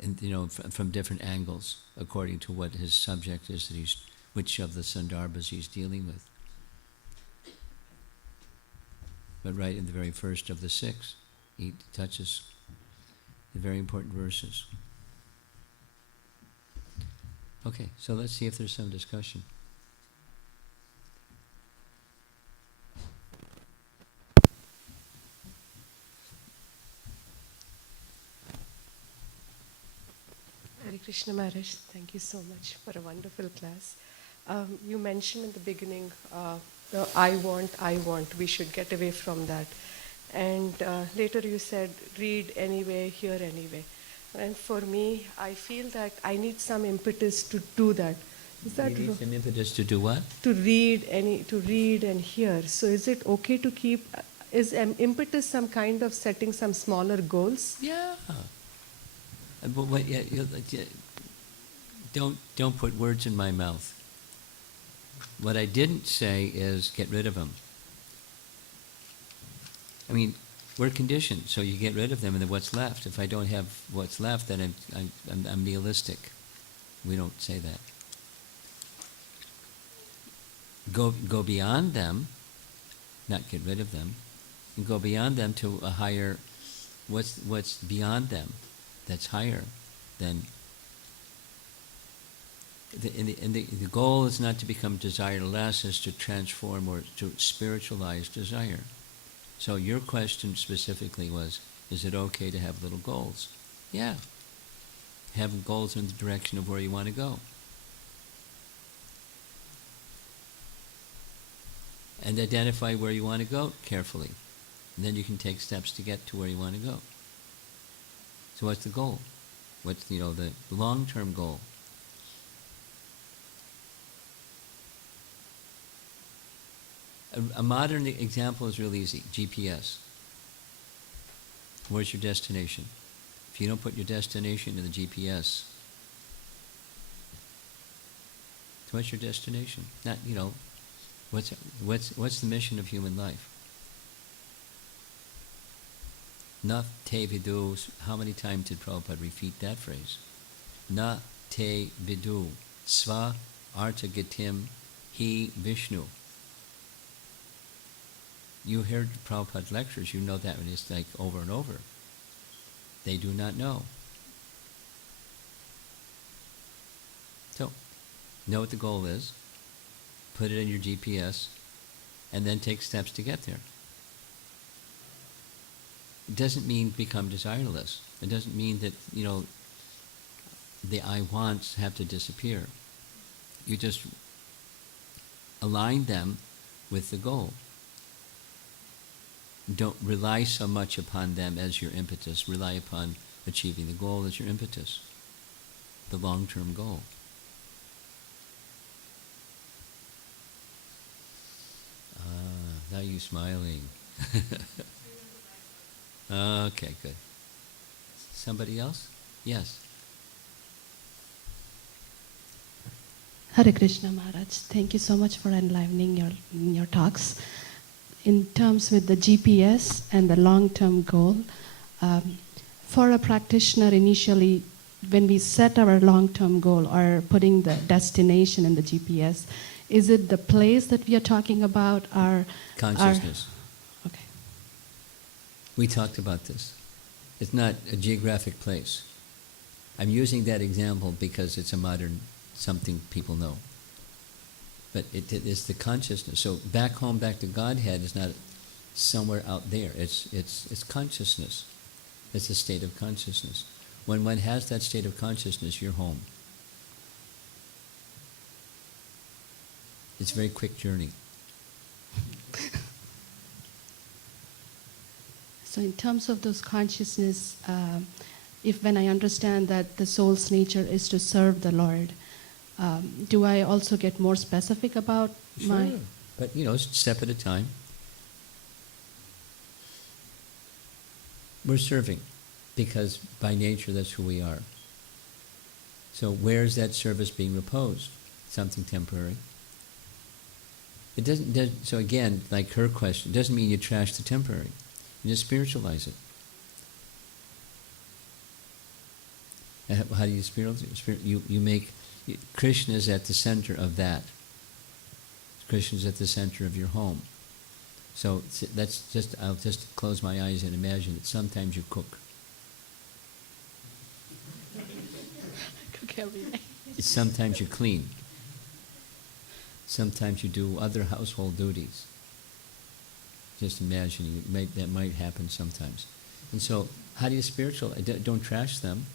And from different angles, according to what his subject is, which of the Sandarbhas he's dealing with. But right in the very first of the 6, he touches the very important verses. Okay, so let's see if there's some discussion. Hare Krishna Maharaj, thank you so much for a wonderful class. You mentioned in the beginning the I want, we should get away from that. And later you said, read anyway, hear anyway. And for me, I feel that I need some impetus to do that. Is that You need some impetus to do what? to read and hear. So is it okay to keep, is impetus some kind of setting some smaller goals? Yeah. But don't put words in my mouth. What I didn't say is get rid of them. I mean, we're conditioned, so you get rid of them, and then what's left? If I don't have what's left, then I'm nihilistic. We don't say that. Go beyond them, not get rid of them, and go beyond them to a higher. What's beyond them? That's higher than. The goal is not to become desireless, is to transform or to spiritualize desire. So your question specifically was, is it okay to have little goals? Yeah. Have goals in the direction of where you want to go. And identify where you want to go carefully. And then you can take steps to get to where you want to go. So what's the goal? What's the long-term goal? A modern example is real easy. GPS. Where's your destination? If you don't put your destination in the GPS, so what's your destination? Not, what's the mission of human life? Na te vidu. How many times did Prabhupada repeat that phrase? Na te vidu. Sva arta gitim hi Vishnu. You heard Prabhupada lectures, you know that one is like over and over. They do not know. So, know what the goal is, put it in your GPS, and then take steps to get there. It doesn't mean become desireless. It doesn't mean that, the I wants have to disappear. You just align them with the goal. Don't rely so much upon them as your impetus. Rely upon achieving the goal as your impetus, the long-term goal. Now you're smiling. Okay, good. Somebody else? Yes. Hare Krishna Maharaj, thank you so much for enlivening your talks. In terms with the GPS and the long-term goal, for a practitioner initially, when we set our long-term goal or putting the destination in the GPS, is it the place that we are talking about or Consciousness. Okay. We talked about this. It's not a geographic place. I'm using that example because it's a modern something people know. But it is the consciousness. So back home, back to Godhead is not somewhere out there. It's consciousness. It's a state of consciousness. When one has that state of consciousness, you're home. It's a very quick journey. So in terms of those consciousness, if when I understand that the soul's nature is to serve the Lord, do I also get more specific about my... Sure. But, step at a time. We're serving because by nature that's who we are. So where is that service being reposed? Something temporary. It doesn't. So again, like her question, it doesn't mean you trash the temporary. You just spiritualize it. And how do you spiritualize? You make Krishna is at the center of that. Krishna is at the center of your home. So I'll just close my eyes and imagine that sometimes you cook. Cook every day. Sometimes you clean. Sometimes you do other household duties. Just imagine that might happen sometimes. And so, how do you spiritualize? Don't trash them.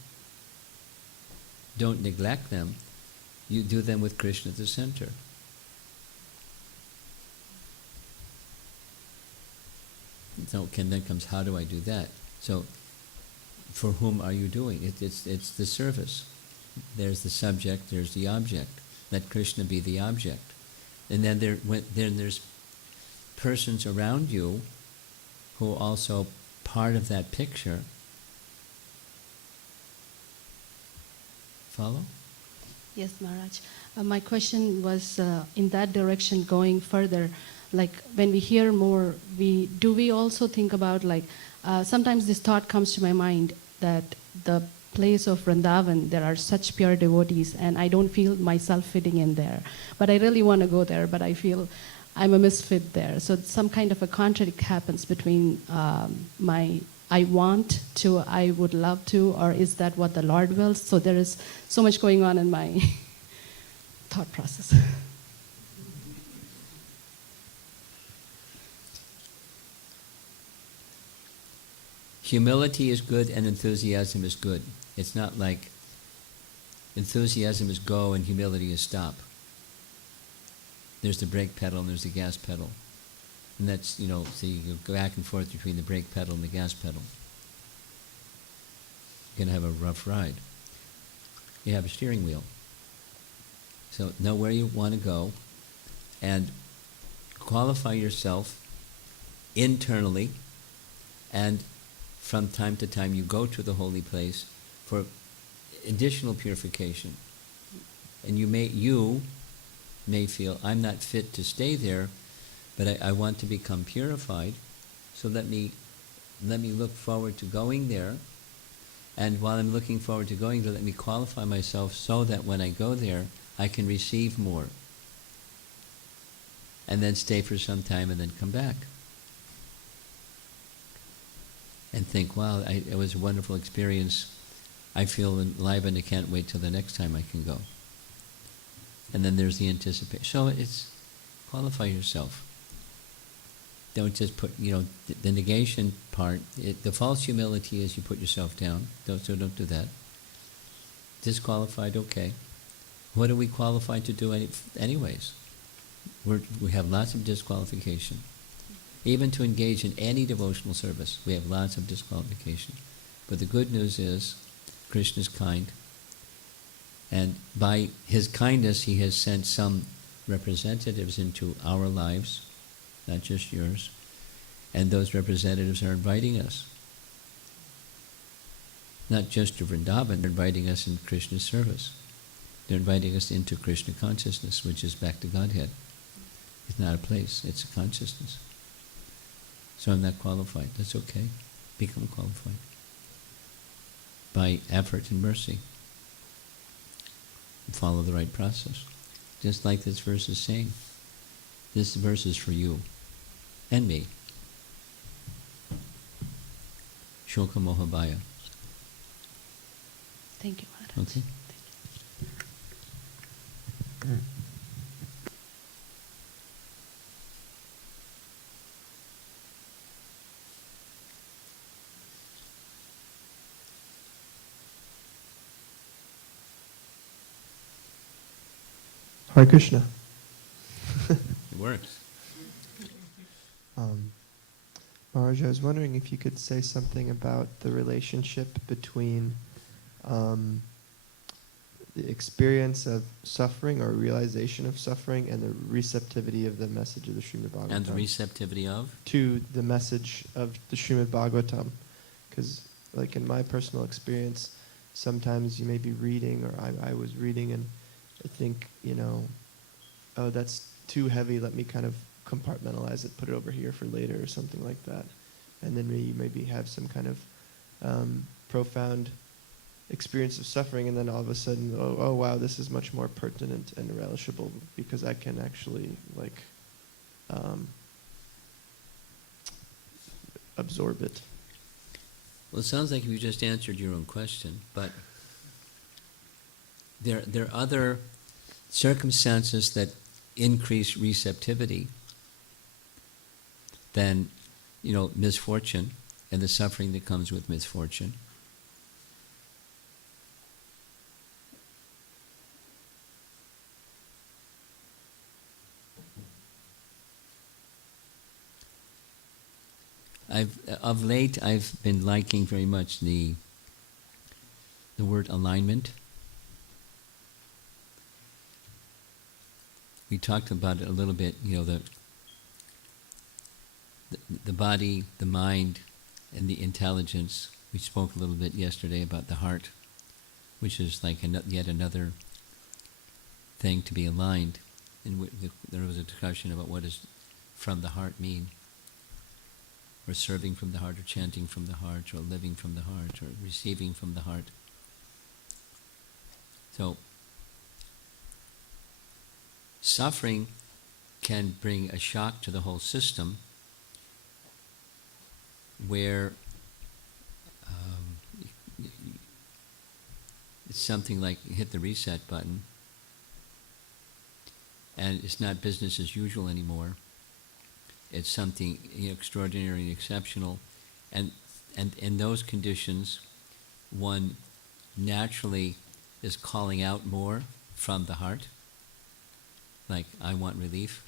Don't neglect them. You do them with Krishna at the center. So then comes, how do I do that? So, for whom are you doing? It's the service. There's the subject, there's the object. Let Krishna be the object. And then there's persons around you who are also part of that picture. Follow? Yes, Maharaj. My question was in that direction, going further. Like when we hear more, do we also think about sometimes this thought comes to my mind that the place of Vrindavan, there are such pure devotees, and I don't feel myself fitting in there. But I really want to go there, but I feel I'm a misfit there. So some kind of a contradict happens between my I want to, I would love to, or is that what the Lord wills? So there is so much going on in my thought process. Humility is good and enthusiasm is good. It's not like enthusiasm is go and humility is stop. There's the brake pedal and there's the gas pedal. And that's, so you go back and forth between the brake pedal and the gas pedal. You're going to have a rough ride. You have a steering wheel. So know where you want to go and qualify yourself internally, and from time to time you go to the holy place for additional purification. And you may feel, I'm not fit to stay there, but I want to become purified, so let me look forward to going there. And while I'm looking forward to going there, let me qualify myself so that when I go there, I can receive more. And then stay for some time and then come back. And think, wow, it was a wonderful experience. I feel enlivened, I can't wait till the next time I can go. And then there's the anticipation. So it's qualify yourself. Don't just put, the negation part, the false humility is you put yourself down. So don't do that. Disqualified, okay. What are we qualified to do anyways? We have lots of disqualification. Even to engage in any devotional service, we have lots of disqualification. But the good news is, Krishna is kind. And by his kindness, he has sent some representatives into our lives, not just yours. And those representatives are inviting us. Not just to Vrindavan, they're inviting us in Krishna's service. They're inviting us into Krishna consciousness, which is back to Godhead. It's not a place, it's a consciousness. So I'm not qualified. That's okay. Become qualified. By effort and mercy. Follow the right process. Just like this verse is saying. This verse is for you and me. Shoka Mohabhaya. Thank you, Maharaj. Okay. Hare Krishna. It works. Maharaj, I was wondering if you could say something about the relationship between the experience of suffering or realization of suffering and the receptivity of the message of the Srimad Bhagavatam. And the receptivity of? To the message of the Srimad Bhagavatam. Because, like in my personal experience, sometimes you may be reading, or I was reading, and I think, oh, that's too heavy, let me kind of compartmentalize it, put it over here for later or something like that. And then you maybe have some kind of profound experience of suffering, and then all of a sudden, oh wow, this is much more pertinent and relishable because I can actually absorb it. Well, it sounds like you just answered your own question, but there are other circumstances that increase receptivity than, misfortune and the suffering that comes with misfortune. Of late, I've been liking very much the word alignment. We talked about it a little bit, the body, the mind, and the intelligence. We spoke a little bit yesterday about the heart, which is like yet another thing to be aligned. And there was a discussion about what does from the heart mean. Or serving from the heart, or chanting from the heart, or living from the heart, or receiving from the heart. So, suffering can bring a shock to the whole system where it's something like you hit the reset button and it's not business as usual anymore. It's something extraordinary and exceptional. And in those conditions, one naturally is calling out more from the heart, like, I want relief.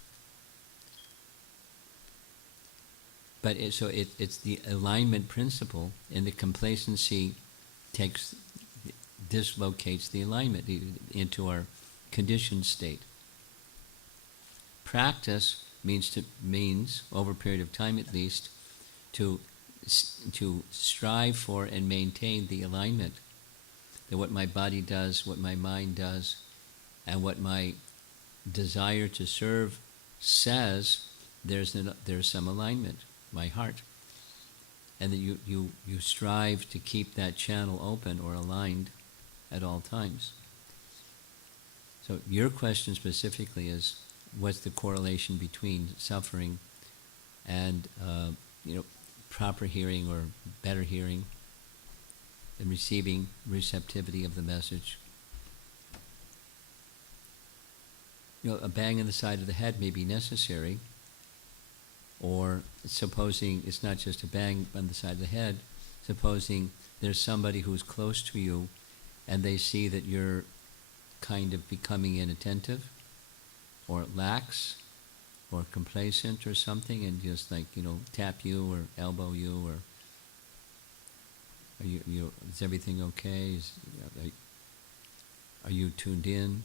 But it's the alignment principle, and the complacency dislocates the alignment into our conditioned state. Practice means over a period of time at least to strive for and maintain the alignment, that what my body does, what my mind does, and what my desire to serve says, there's some alignment, my heart, and that you strive to keep that channel open or aligned at all times. So your question specifically is, what's the correlation between suffering and proper hearing or better hearing and receiving receptivity of the message? a bang in the side of the head may be necessary, or supposing it's not just a bang on the side of the head, supposing there's somebody who's close to you and they see that you're kind of becoming inattentive or lax or complacent or something, and just like, tap you or elbow you, or is everything okay? Are you tuned in?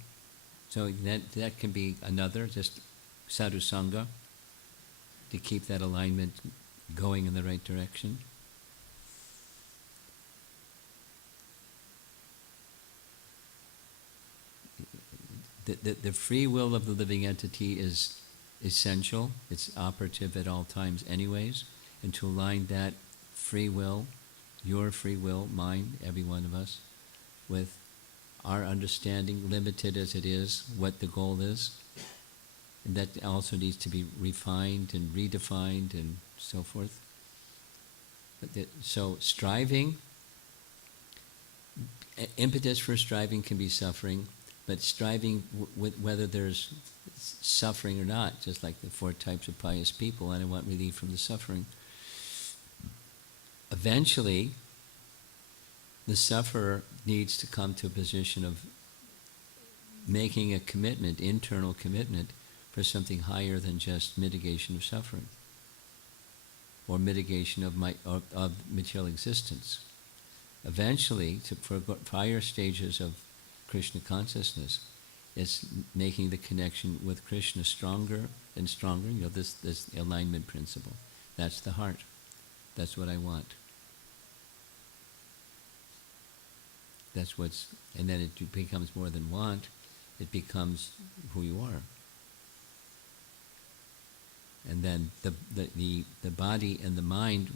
So that can be another, just sadhu sangha, to keep that alignment going in the right direction. The free will of the living entity is essential. It's operative at all times anyways. And to align that free will, your free will, mine, every one of us, with our understanding, limited as it is, what the goal is. And that also needs to be refined and redefined and so forth. So striving, impetus for striving can be suffering, but striving with whether there's suffering or not, just like the 4 types of pious people, and I want relief from the suffering. Eventually, the sufferer needs to come to a position of making a commitment, internal commitment, for something higher than just mitigation of suffering or mitigation of material existence. Eventually, for higher stages of Krishna consciousness, it's making the connection with Krishna stronger and stronger. This alignment principle. That's the heart. That's what I want. And then it becomes more than want. It becomes who you are. And then the body and the mind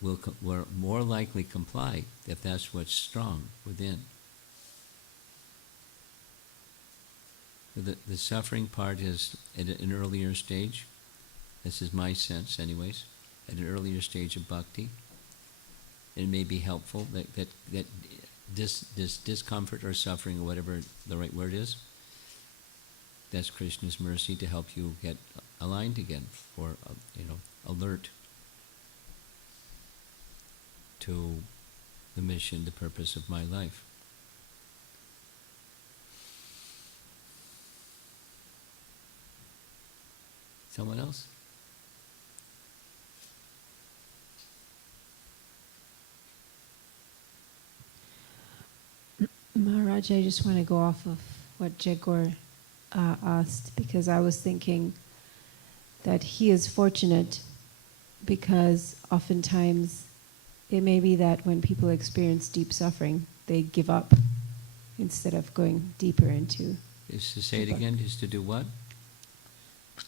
will more likely comply if that's what's strong within. The suffering part is at an earlier stage. This is my sense anyways. At an earlier stage of bhakti. It may be helpful that this discomfort or suffering, or whatever the right word is, that's Krishna's mercy to help you get aligned again, or alert to the mission, the purpose of my life. Someone else? Maharaj, I just want to go off of what Jagor asked, because I was thinking that he is fortunate because oftentimes it may be that when people experience deep suffering, they give up instead of going deeper into. Is to say it again, is to do what?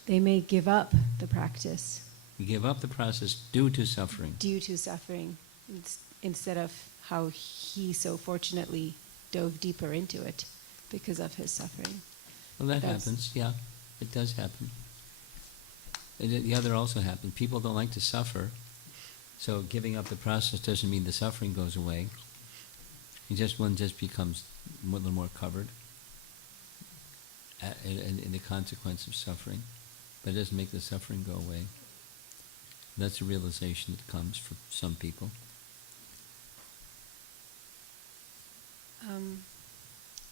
They may give up the practice. You give up the process due to suffering. Due to suffering, instead of how he so fortunately dove deeper into it because of his suffering. Well, that happens, yeah. It does happen. And the other also happens. People don't like to suffer, so giving up the process doesn't mean the suffering goes away. One just becomes a little more covered in the consequence of suffering, but it doesn't make the suffering go away. That's a realization that comes for some people.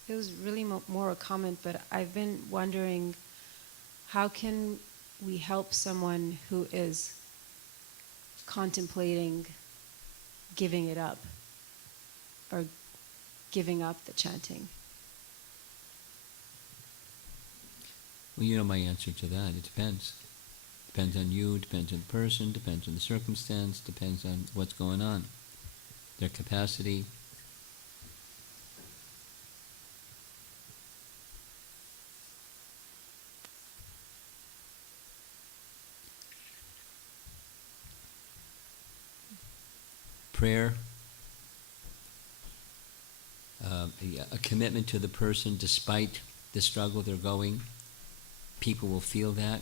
It was really more a comment, but I've been wondering, how can we help someone who is contemplating giving it up or giving up the chanting? Well, you know my answer to that. It depends. Depends on you, depends on the person, depends on the circumstance, depends on what's going on, their capacity. Prayer, a commitment to the person despite the struggle they're going. People will feel that.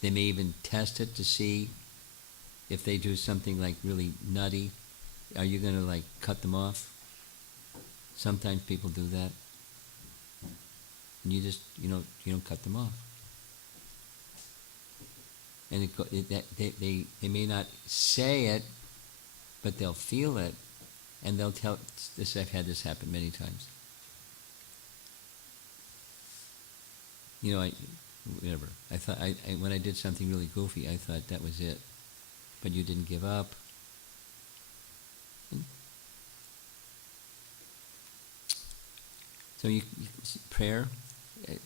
They may even test it to see if they do something like really nutty. Are you going to cut them off? Sometimes people do that. and you don't cut them off. And they may not say it, but they'll feel it, and they'll tell this. I've had this happen many times. Whatever. I thought when I did something really goofy, I thought that was it, but you didn't give up. So prayer,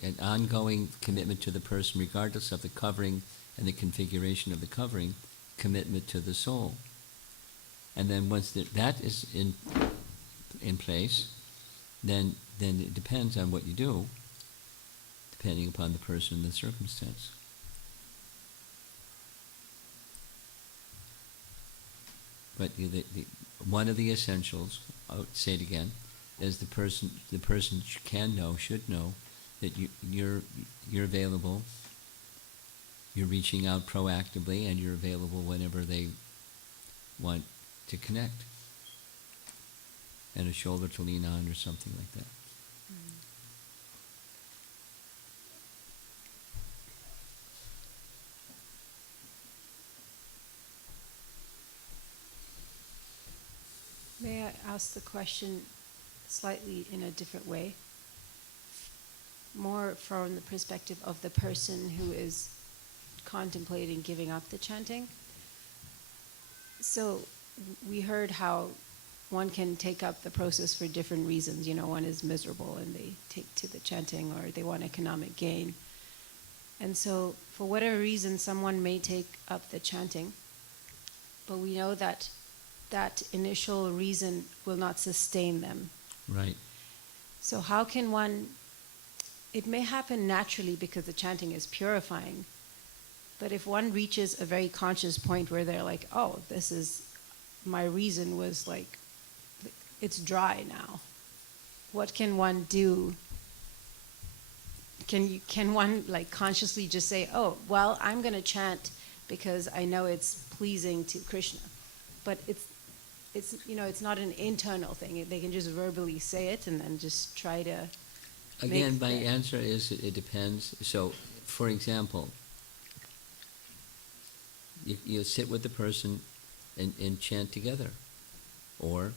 an ongoing commitment to the person, regardless of the covering and the configuration of the covering, commitment to the soul. And then once that is in place, then it depends on what you do, depending upon the person and the circumstance. But one of the essentials, I'll say it again, is the person should know that you're available, you're reaching out proactively, and you're available whenever they want to connect, and a shoulder to lean on or something like that. May I ask the question slightly in a different way? More from the perspective of the person who is contemplating giving up the chanting. So we heard how one can take up the process for different reasons. One is miserable and they take to the chanting, or they want economic gain. And so for whatever reason, someone may take up the chanting, but we know that that initial reason will not sustain them. Right. So how can one, it may happen naturally because the chanting is purifying, but if one reaches a very conscious point where they're like, oh, this is, my reason was like, it's dry now. What can one do? Can one like consciously just say, oh, well, I'm going to chant because I know it's pleasing to Krishna. But it's not an internal thing. They can just verbally say it and then just try to. Again, my answer is it depends. So, for example, you sit with the person and chant together. Or,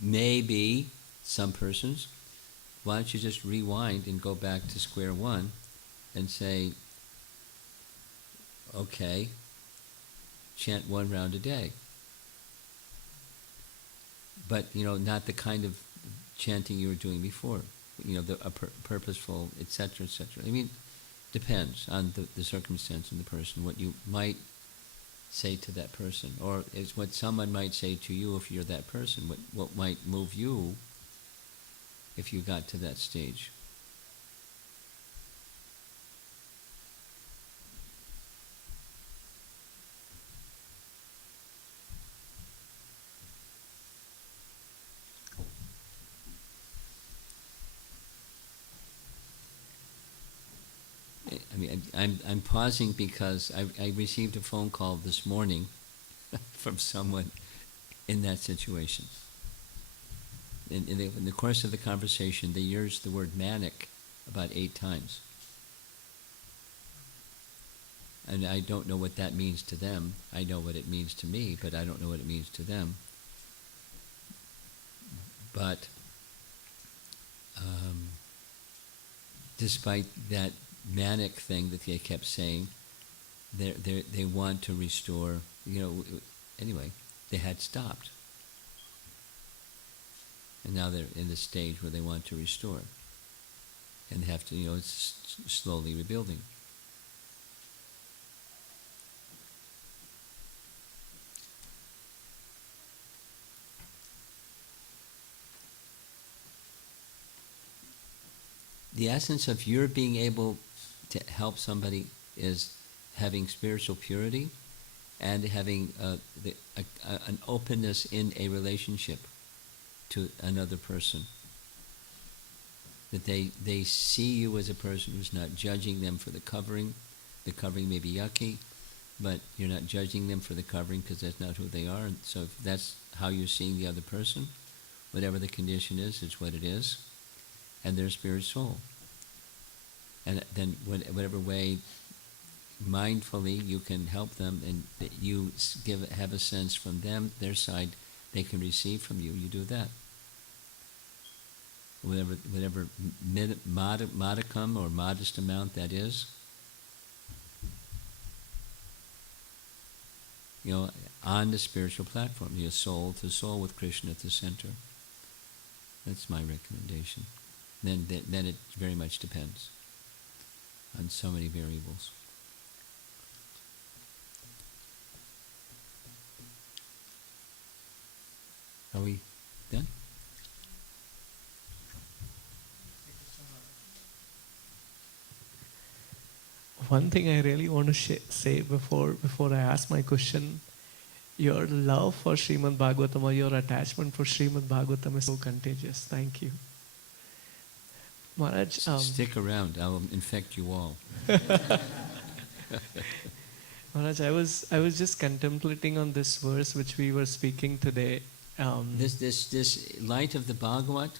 maybe some persons, why don't you just rewind and go back to square one and say, okay, chant 1 round a day. But, not the kind of chanting you were doing before, purposeful, etc., etc. I mean, depends on the circumstance and the person, what you might say to that person, or is what someone might say to you if you're that person, what might move you if you got to that stage. I mean, I'm pausing because I received a phone call this morning from someone in that situation. In the course of the conversation, they used the word manic about 8 times. And I don't know what that means to them. I know what it means to me, but I don't know what it means to them. But despite that manic thing that they kept saying, they want to restore, anyway, they had stopped. And now they're in the stage where they want to restore. And they have to, it's slowly rebuilding. The essence of your being able to help somebody is having spiritual purity and having an openness in a relationship to another person. That they see you as a person who's not judging them for the covering. The covering may be yucky, but you're not judging them for the covering because that's not who they are. And so if that's how you're seeing the other person, whatever the condition is, it's what it is. and their spirit soul. And then whatever way mindfully you can help them, and that you have a sense from them, their side, they can receive from you, you do that. Whatever modicum or modest amount that is, on the spiritual platform, soul to soul with Krishna at the center. That's my recommendation. Then it very much depends on so many variables. Are we done? One thing I really want to say before I ask my question, your love for Srimad Bhagavatam or your attachment for Srimad Bhagavatam is so contagious. Thank you. Maharaj, Stick around, I will infect you all. Maharaj, I was just contemplating on this verse which we were speaking today. This light of the Bhagavat,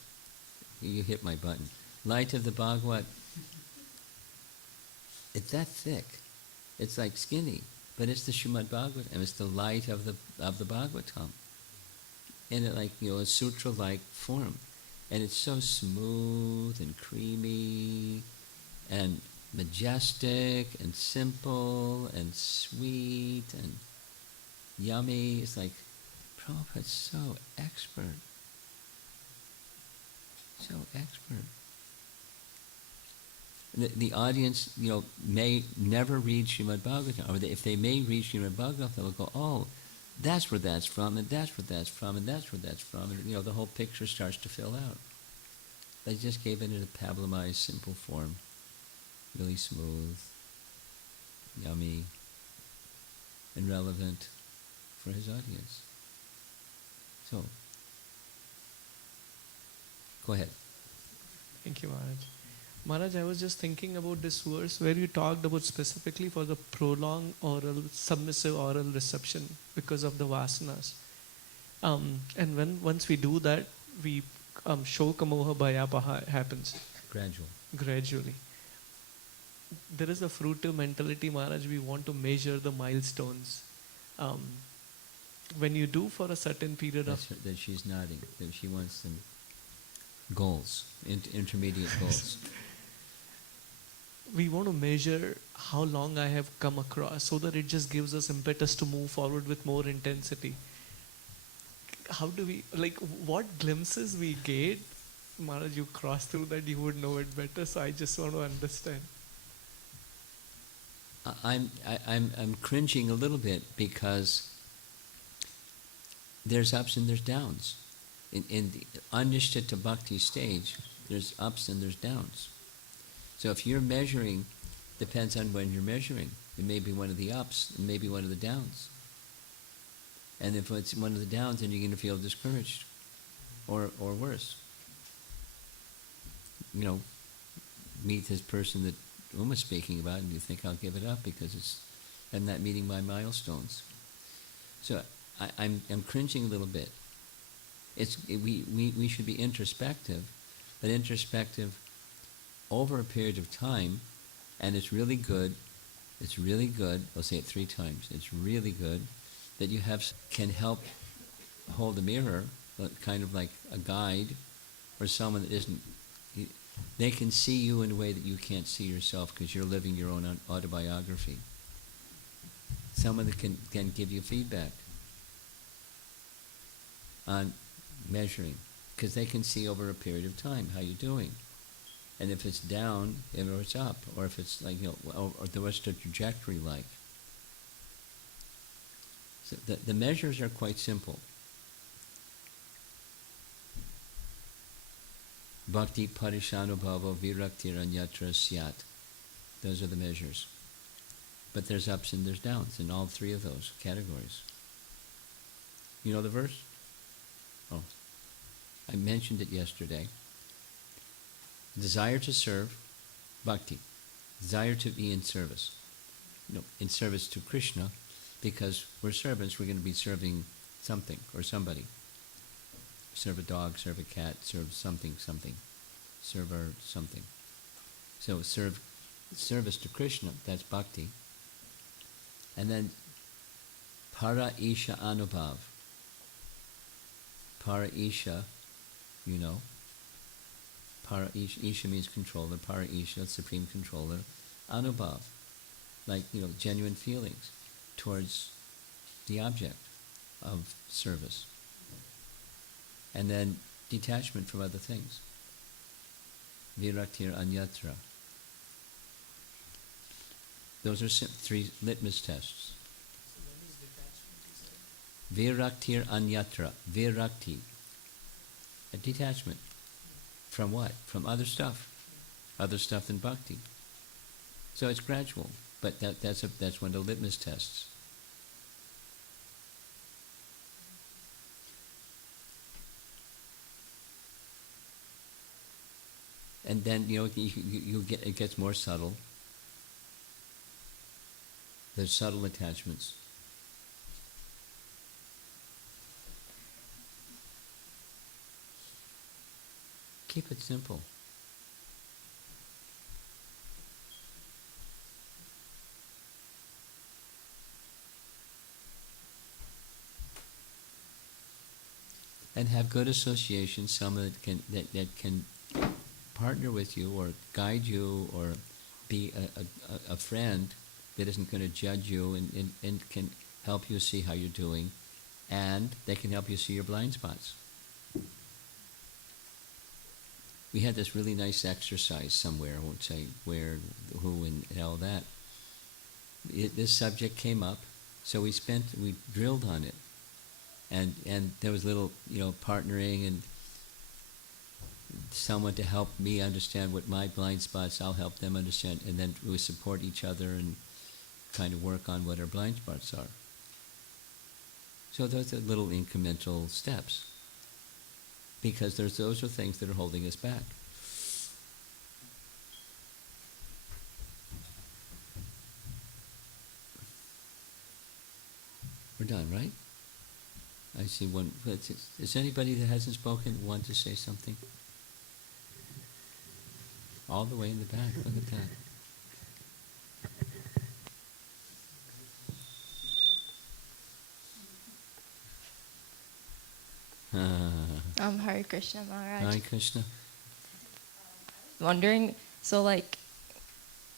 you hit my button. Light of the Bhagavat, it's that thick. It's like skinny, but it's the Srimad Bhagavatam. It's the light of the Bhagavatam, in it, like a sutra-like form, and it's so smooth and creamy, and majestic and simple and sweet and yummy. It's like Prabhupada's so expert. So expert. The audience, may never read Srimad Bhagavatam, or if they may read Srimad Bhagavatam, they'll go, oh, that's where that's from, and that's where that's from, and that's where that's from, and the whole picture starts to fill out. They just gave it in a pablamized, simple form, really smooth, yummy, and relevant for his audience. So, go ahead. Thank you, Maharaj. Maharaj, I was just thinking about this verse where you talked about specifically for the prolonged submissive oral reception because of the vasanas. And once we do that, we shoka moha bhayapaha happens. Gradually. There is a fruitive mentality, Maharaj, we want to measure the milestones. When you do for a certain period That she's nodding, that she wants some goals, intermediate goals. We want to measure how long I have come across so that it just gives us impetus to move forward with more intensity. How do we, what glimpses we get? Maharaj, you cross through that, you would know it better, so I just want to understand. I'm cringing a little bit because there's ups and there's downs. In the Anushtita Bhakti stage, there's ups and there's downs. So if you're measuring, depends on when you're measuring. It may be one of the ups, it may be one of the downs. And if it's one of the downs, then you're going to feel discouraged, or worse. Meet this person that Uma's speaking about, and you think I'll give it up because I'm not meeting my milestones. So I'm cringing a little bit. We should be introspective, but introspective over a period of time, and it's really good, I'll say it 3 times, it's really good that you can help hold a mirror, kind of like a guide, or someone that isn't, they can see you in a way that you can't see yourself because you're living your own autobiography. Someone that can give you feedback on measuring, because they can see over a period of time how you're doing. And if it's down, or it's up, or if it's or what's the trajectory like. So the measures are quite simple. Bhakti parishanubhava viraktiranyatra syat. Those are the measures. But there's ups and there's downs in all 3 of those categories. You know the verse? Oh, I mentioned it yesterday. Desire to serve, bhakti. Desire to be in service. In service to Krishna, because we're servants, we're going to be serving something or somebody. Serve a dog, serve a cat, serve something. serve our something. So service to Krishna, that's bhakti. And then para isha anubhav. Para isha, you know. Para isha means controller. Para isha, supreme controller. Anubhav, like, genuine feelings towards the object of service. And then detachment from other things. Viraktir anyatra. Those are 3 litmus tests. Viraktir anyatra. Virakti. A detachment. From what? From other stuff. Other stuff than bhakti. So it's gradual, but that's one of the litmus tests. And then it gets more subtle. There's subtle attachments. Keep it simple. And have good association, someone that can partner with you or guide you or be a friend that isn't going to judge you and can help you see how you're doing, and they can help you see your blind spots. We had this really nice exercise somewhere, I won't say where, who, and all that. This subject came up, so we drilled on it. And there was a little, partnering and someone to help me understand what my blind spots, I'll help them understand, and then we support each other and kind of work on what our blind spots are. So those are little incremental steps, because those are things that are holding us back. We're done, right? I see one. Is anybody that hasn't spoken want to say something? All the way in the back. Look at that. Hare Krishna Maharaj. Hare Krishna. Wondering, so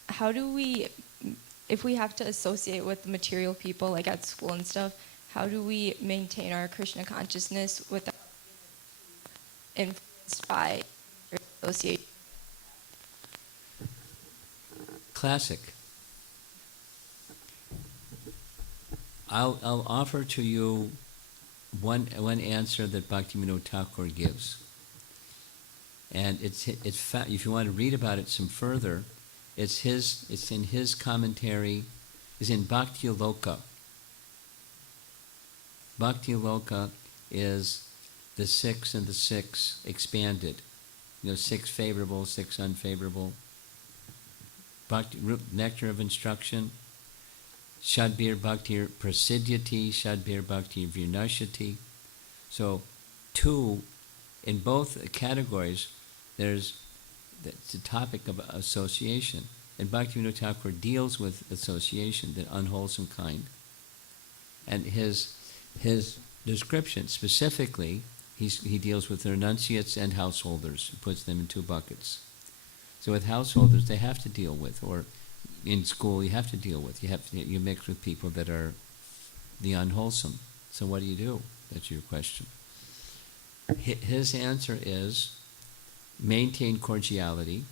how do we, if we have to associate with material people like at school and stuff, how do we maintain our Krishna consciousness without being influenced by association? Classic. I'll offer to you one answer that Bhaktivinoda Thakur gives, and it's if you want to read about it some further, it's in his commentary. It's in Bhakti Loka. Bhakti Loka is the 6 and the 6 expanded. 6 favorable, 6 unfavorable. Bhakti, nectar of instruction. Shadbir Bhaktir Prasidyati, Shadbir Bhaktir Vinashati. So, 2, in both categories, there's the topic of association. And Bhaktivinoda Thakur deals with association, the unwholesome kind. And his description, specifically, he deals with renunciates and householders, puts them in 2 buckets. So with householders, they have to deal with, or in school you have to deal with. You mix with people that are the unwholesome. So what do? That's your question. His answer is maintain cordiality.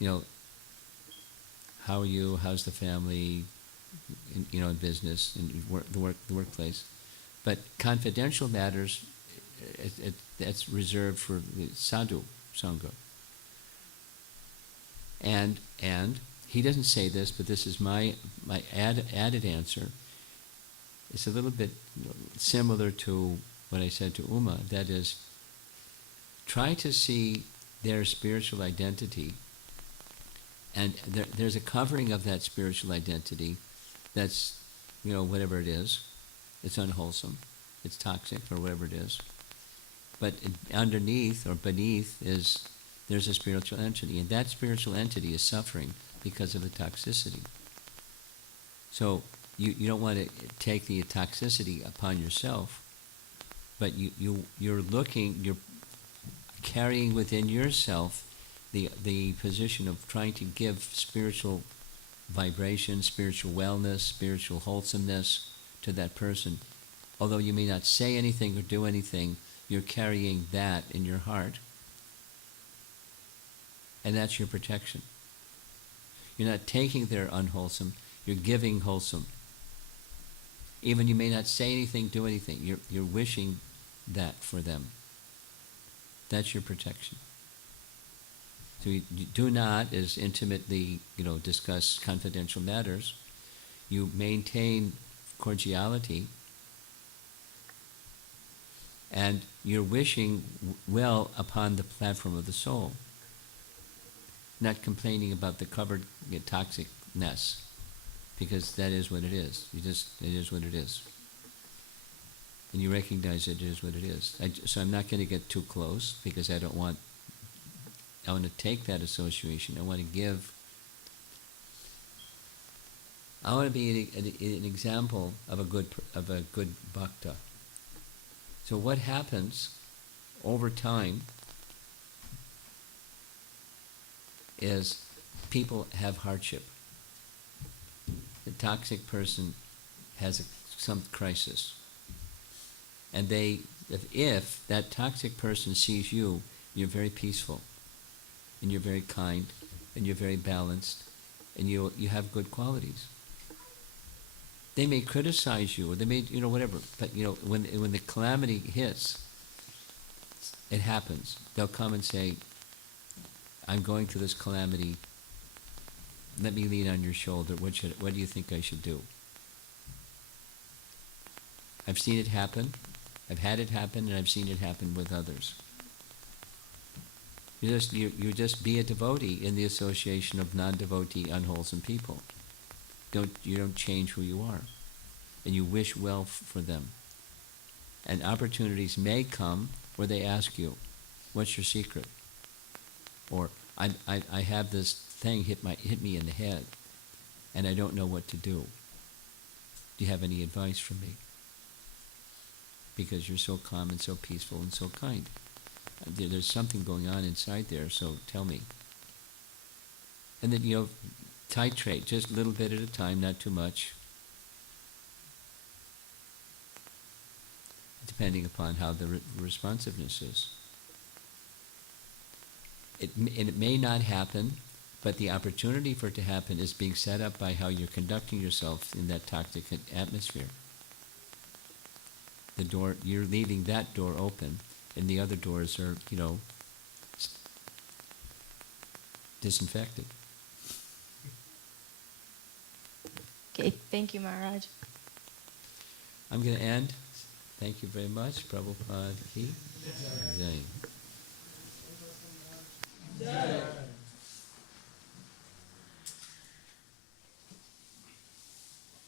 How are you? How's the family? In business, in the workplace. But confidential matters, that's reserved for the sadhu sangha. And he doesn't say this, but this is my added answer. It's a little bit similar to what I said to Uma. That is, try to see their spiritual identity, and there's a covering of that spiritual identity that's, whatever it is, it's unwholesome, it's toxic, or whatever it is. But underneath or beneath there's a spiritual entity, and that spiritual entity is suffering because of the toxicity. So you don't want to take the toxicity upon yourself, but you're carrying within yourself the position of trying to give spiritual vibration, spiritual wellness, spiritual wholesomeness to that person. Although you may not say anything or do anything, you're carrying that in your heart. And that's your protection. You're not taking their unwholesome, you're giving wholesome. Even you may not say anything, do anything, you're wishing that for them. That's your protection. So you do not, as intimately, discuss confidential matters. You maintain cordiality, and you're wishing well upon the platform of the soul, not complaining about the covered toxicness, because that is what it is. It is what it is. And you recognize it is what it is. So I'm not going to get too close, because I want to take that association. I want to be an example of a good bhakta. So what happens over time is people have hardship. The toxic person has some crisis. And if that toxic person sees you, you're very peaceful, and you're very kind, and you're very balanced, and you have good qualities. They may criticize you, or they may, whatever, but when the calamity hits, it happens. They'll come and say, I'm going through this calamity, let me lean on your shoulder, what do you think I should do? I've seen it happen, I've had it happen, and I've seen it happen with others. You just be a devotee in the association of non-devotee, unwholesome people. You don't change who you are, and you wish well for them. And opportunities may come where they ask you, "What's your secret?" Or I have this thing hit me in the head, and I don't know what to do. Do you have any advice for me? Because you're so calm and so peaceful and so kind. There's something going on inside there, so tell me. And then, titrate, just a little bit at a time, not too much, depending upon how the responsiveness is. It may not happen, but the opportunity for it to happen is being set up by how you're conducting yourself in that toxic atmosphere. The door, you're leaving that door open, and the other doors are, disinfected. Okay, thank you, Maharaj. I'm going to end. Thank you very much. Prabhupada ki jai.